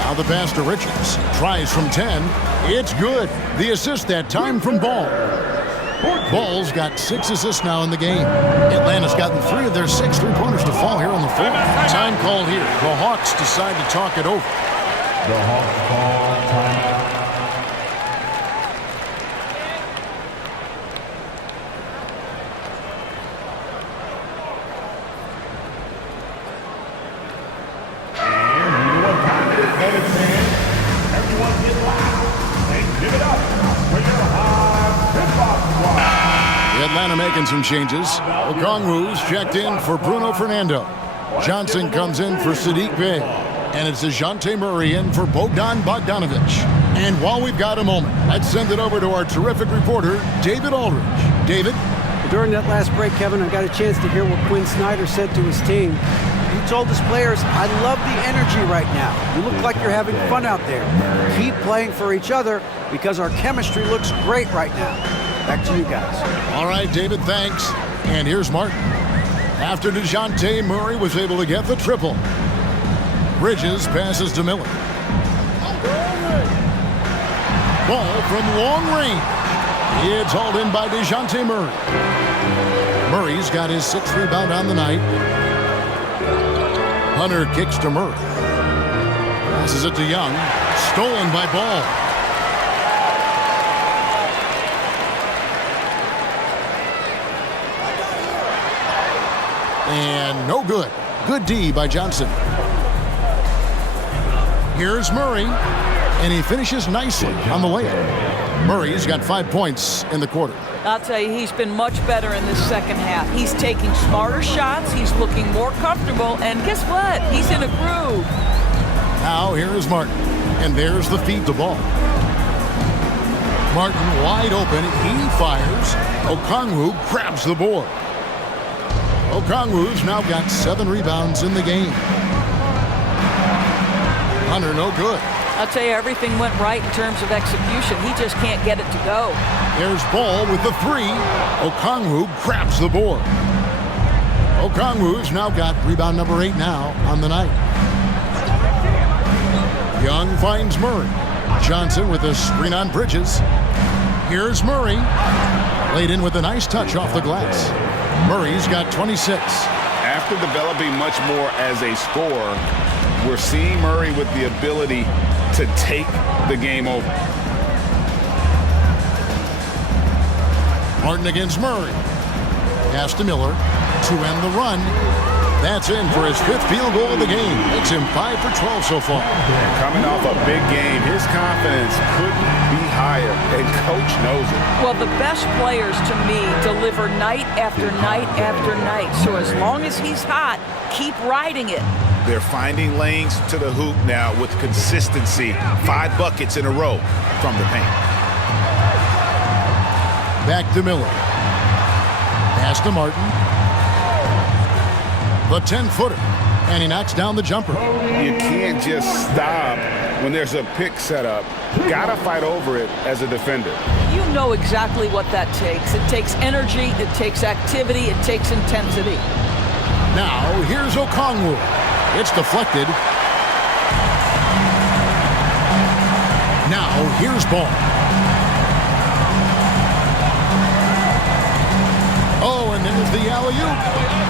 Now the pass to Richards. Tries from 10. It's good. The assist that time from Ball. Ball's got 6 assists now in the game. Atlanta's gotten 3 of their 6 three-pointers to fall here on the fourth. Time called here. The Hawks decide to talk it over. The Hawks call timeout. Atlanta making some changes. Okongwu's checked in for Bruno Fernando. Johnson comes in for Sadiq Bey. And it's DeJounte Murray in for Bogdan Bogdanovich. And while we've got a moment, let's send it over to our terrific reporter, David Aldridge. David? During that last break, Kevin, I got a chance to hear what Quinn Snyder said to his team. He told his players, I love the energy right now. You look like you're having fun out there. Keep playing for each other because our chemistry looks great right now. Back to you guys. All right, David, thanks. And here's Martin. After DeJounte Murray was able to get the triple. Bridges passes to Miller. Ball from long range. It's hauled in by DeJounte Murray. Murray's got his 6th rebound on the night. Hunter kicks to Murray. Passes it to Young. Stolen by Ball. And no good. Good D by Johnson. Here's Murray, and he finishes nicely on the layup. Murray's got 5 points in the quarter. I'll tell you, he's been much better in this second half. He's taking smarter shots. He's looking more comfortable. And guess what? He's in a groove. Now here is Martin, and there's the feed to Ball. Martin wide open. He fires. Okongwu grabs the board. Okongwu's now got 7 rebounds in the game. Hunter no good. I'll tell you, everything went right in terms of execution. He just can't get it to go. There's Ball with the 3. Okongwu grabs the board. Okongwu's now got rebound number 8 now on the night. Young finds Murray. Johnson with a screen on Bridges. Here's Murray. Laid in with a nice touch off the glass. Murray's got 26. After developing much more as a scorer, we're seeing Murray with the ability to take the game over. Martin against Murray. Pass to Miller to end the run. That's in for his 5th field goal of the game. Makes him 5 for 12 so far. Coming off a big game, his confidence couldn't be higher, and coach knows it. Well, the best players, to me, deliver night after night after night. So as long as he's hot, keep riding it. They're finding lanes to the hoop now with consistency. 5 buckets in a row from the paint. Back to Miller. Pass to Martin. The 10-footer. And he knocks down the jumper. You can't just stop when there's a pick set up. Gotta fight over it as a defender. You know exactly what that takes. It takes energy, it takes activity, it takes intensity. Now, here's Okongwu. It's deflected. Now, here's Ball. Oh, and there's the alley-oop.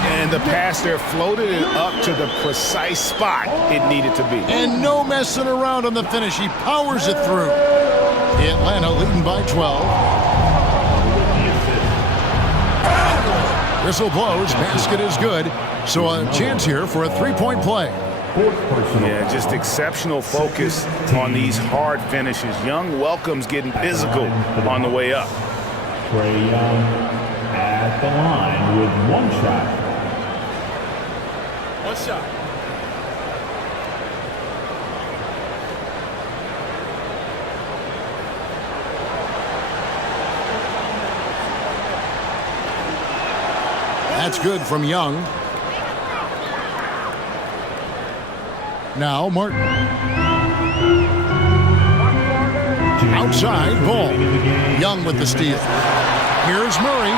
And the pass there floated it up to the precise spot it needed to be. And no messing around on the finish. He powers it through. Atlanta leading by 12. Whistle blows. Basket is good. So a chance here for a 3-point play. Yeah, just exceptional focus on these hard finishes. Young welcomes getting physical on the way up. Trae Young at the line with 1 shot. One shot. That's good from Young. Now Martin. Outside, Ball. Young with the steal. Here's Murray.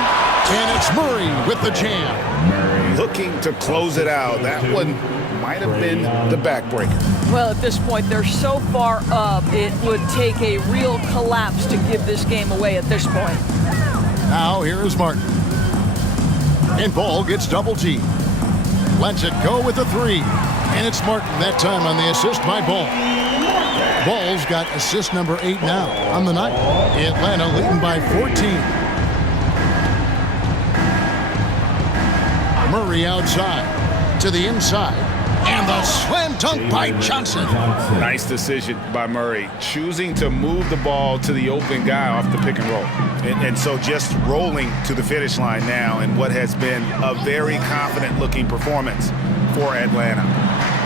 And it's Murray with the jam. Looking to close it out. That one might have been the backbreaker. Well, at this point, they're so far up, it would take a real collapse to give this game away at this point. Now here's Martin. And Ball gets double teamed. Lets it go with the 3. And it's Martin that time on the assist by Ball. Ball's got assist number 8 now on the night. Atlanta leading by 14. Murray outside to the inside. And the slam dunk by Johnson. Nice decision by Murray, choosing to move the ball to the open guy off the pick and roll. And so just rolling to the finish line now in what has been a very confident-looking performance for Atlanta.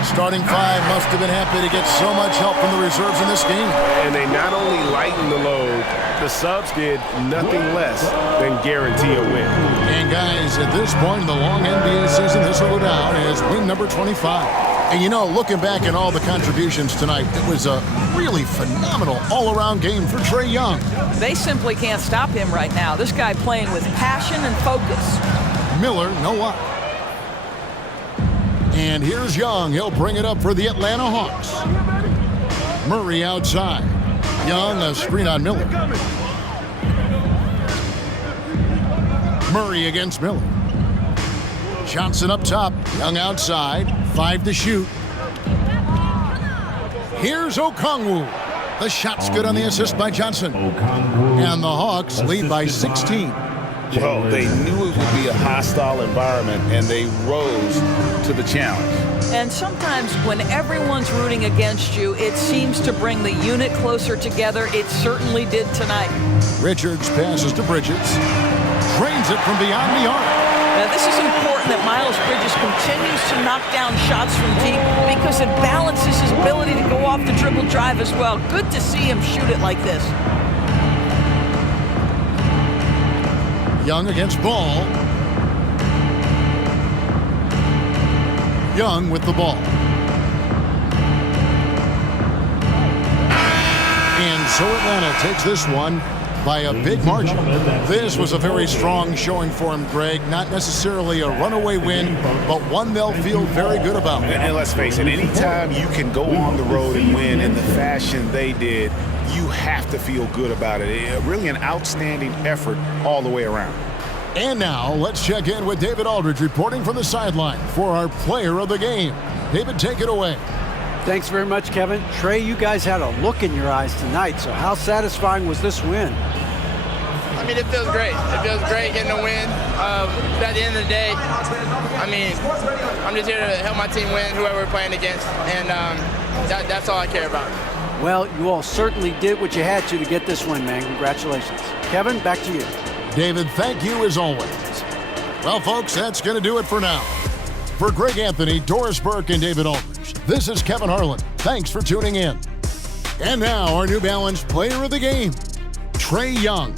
Starting 5 must have been happy to get so much help from the reserves in this game. And they not only lighten the load, the subs did nothing less than guarantee a win. And guys, at this point in the long NBA season, this will go down as win number 25. And you know, looking back at all the contributions tonight, it was a really phenomenal all-around game for Trae Young. They simply can't stop him right now. This guy playing with passion and focus. Miller, no luck. And here's Young. He'll bring it up for the Atlanta Hawks. Murray outside. Young, a screen on Miller. Murray against Miller. Johnson up top. Young outside. 5 to shoot. Here's Okongwu. The shot's good on the assist by Johnson. And the Hawks lead by 16. Well, they knew it would be a hostile environment, and they rose to the challenge. And sometimes when everyone's rooting against you, it seems to bring the unit closer together. It certainly did tonight. Richards passes to Bridges. Drains it from beyond the arc. Now, this is important that Miles Bridges continues to knock down shots from deep because it balances his ability to go off the dribble drive as well. Good to see him shoot it like this. Young against Ball. Young with the ball. So Atlanta takes this one by a big margin. This was a very strong showing for him, Greg. Not necessarily a runaway win, but one they'll feel very good about. And let's face it, anytime you can go on the road and win in the fashion they did, you have to feel good about it. Really an outstanding effort all the way around. And now, let's check in with David Aldridge reporting from the sideline for our player of the game. David, take it away. Thanks very much, Kevin. Trey, you guys had a look in your eyes tonight, so how satisfying was this win? I mean, it feels great. It feels great getting a win. But at the end of the day, I mean, I'm just here to help my team win, whoever we're playing against, and that's all I care about. Well, you all certainly did what you had to get this win, man. Congratulations. Kevin, back to you. David, thank you as always. Well, folks, that's going to do it for now. For Greg Anthony, Doris Burke, and David Aldridge, this is Kevin Harlan. Thanks for tuning in. And now, our New Balance player of the game, Trae Young.